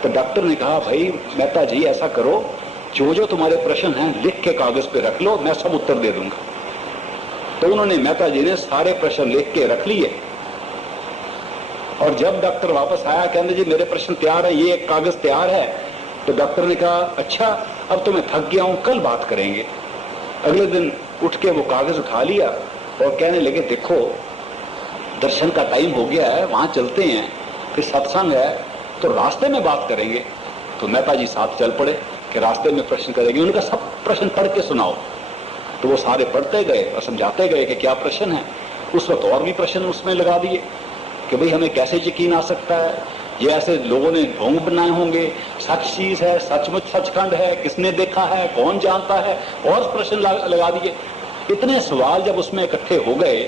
तो डॉक्टर ने कहा भाई मेहता जी ऐसा करो, जो जो तुम्हारे प्रश्न हैं लिख के कागज पे रख लो, मैं सब उत्तर दे दूंगा। तो उन्होंने, मेहता जी ने सारे प्रश्न लिख के रख लिए। और जब डॉक्टर वापस आया, कहने जी मेरे प्रश्न तैयार है, ये एक कागज तैयार है। तो डॉक्टर ने कहा अच्छा अब तो मैं थक गया हूं, कल बात करेंगे। अगले दिन उठ के वो कागज उठा लिया और कहने लगे देखो दर्शन का टाइम हो गया है, वहां चलते हैं, फिर सत्संग है तो रास्ते में बात करेंगे। तो मेहता जी साथ चल पड़े कि रास्ते में प्रश्न करेंगे। उनका सब प्रश्न पढ़ के सुनाओ। तो वो सारे पढ़ते गए और समझाते गए कि क्या प्रश्न है। उस वक्त और भी प्रश्न उसमें लगा दिए कि भाई हमें कैसे यकीन आ सकता है, ये ऐसे लोगों ने ढोंग बनाए होंगे, सच चीज है, सचमुच सचखंड है, किसने देखा है, कौन जानता है, और प्रश्न लगा दिए। इतने सवाल जब उसमें इकट्ठे हो गए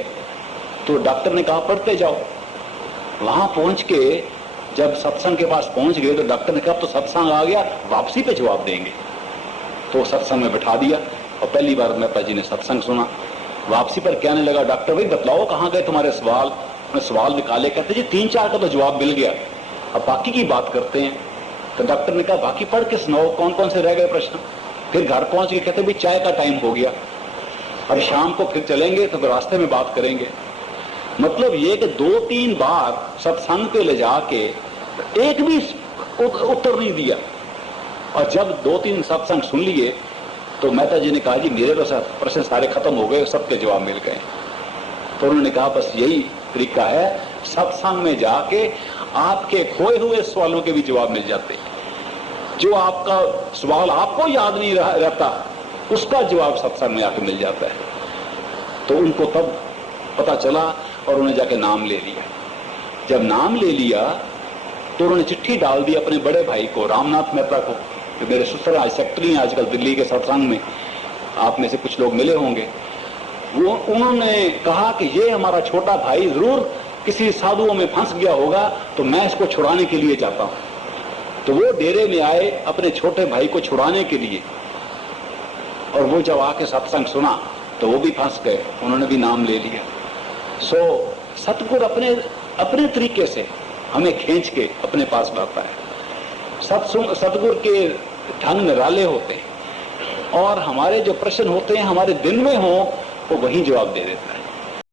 तो डॉक्टर ने कहा पढ़ते जाओ। वहां पहुंच के जब सत्संग के पास पहुंच गए तो डॉक्टर ने कहा तो सत्संग आ गया, वापसी पे जवाब देंगे। तो सत्संग में बैठा दिया और पहली बार मेहता जी ने सत्संग सुना। वापसी पर कहने लगा डॉक्टर भाई बतलाओ कहां गए तुम्हारे सवाल? सवाल निकाले, कहते जी 3-4 का तो जवाब मिल गया, अब बाकी की बात करते हैं। तो डॉक्टर ने कहा बाकी पढ़ के सुनाओ, कौन कौन से रह गए प्रश्न। फिर घर पहुंच के कहते भाई चाय का टाइम हो गया, अब शाम को फिर चलेंगे तो फिर रास्ते में बात करेंगे। मतलब ये कि 2-3 बार सत्संग पे ले जाके एक भी उत्तर नहीं दिया। और जब 2-3 सत्संग सुन लिए तो मेहता जी ने कहा जी मेरे तो प्रश्न सारे खत्म हो गए, सबके जवाब मिल गए। तो उन्होंने कहा बस यही तरीका है, सत्संग में जाके आपके खोए हुए सवालों के भी जवाब मिल जाते हैं। जो आपका सवाल आपको याद नहीं रहता उसका जवाब सत्संग में आके मिल जाता है। तो उनको तब पता चला और उन्होंने जाके नाम ले लिया। जब नाम ले लिया तो उन्होंने चिट्ठी डाल दी अपने बड़े भाई को, रामनाथ मेहता को, जो मेरे ससुराल सेक्रेटरी हैं आजकल दिल्ली के सत्संग में, आप में से कुछ लोग मिले होंगे। वो उन्होंने कहा कि ये हमारा छोटा भाई जरूर किसी साधुओं में फंस गया होगा, तो मैं इसको छुड़ाने के लिए जाता हूं। तो वो डेरे में आए अपने छोटे भाई को छुड़ाने के लिए, और वो जब आके सत्संग सुना तो वो भी फंस गए, उन्होंने भी नाम ले लिया। सो सतगुरु अपने तरीके से हमें खींच के अपने पास लाता है। सतगुरु के ढंग निराले होते हैं और हमारे जो प्रश्न होते हैं हमारे दिल में हो वो वही जवाब दे देता है।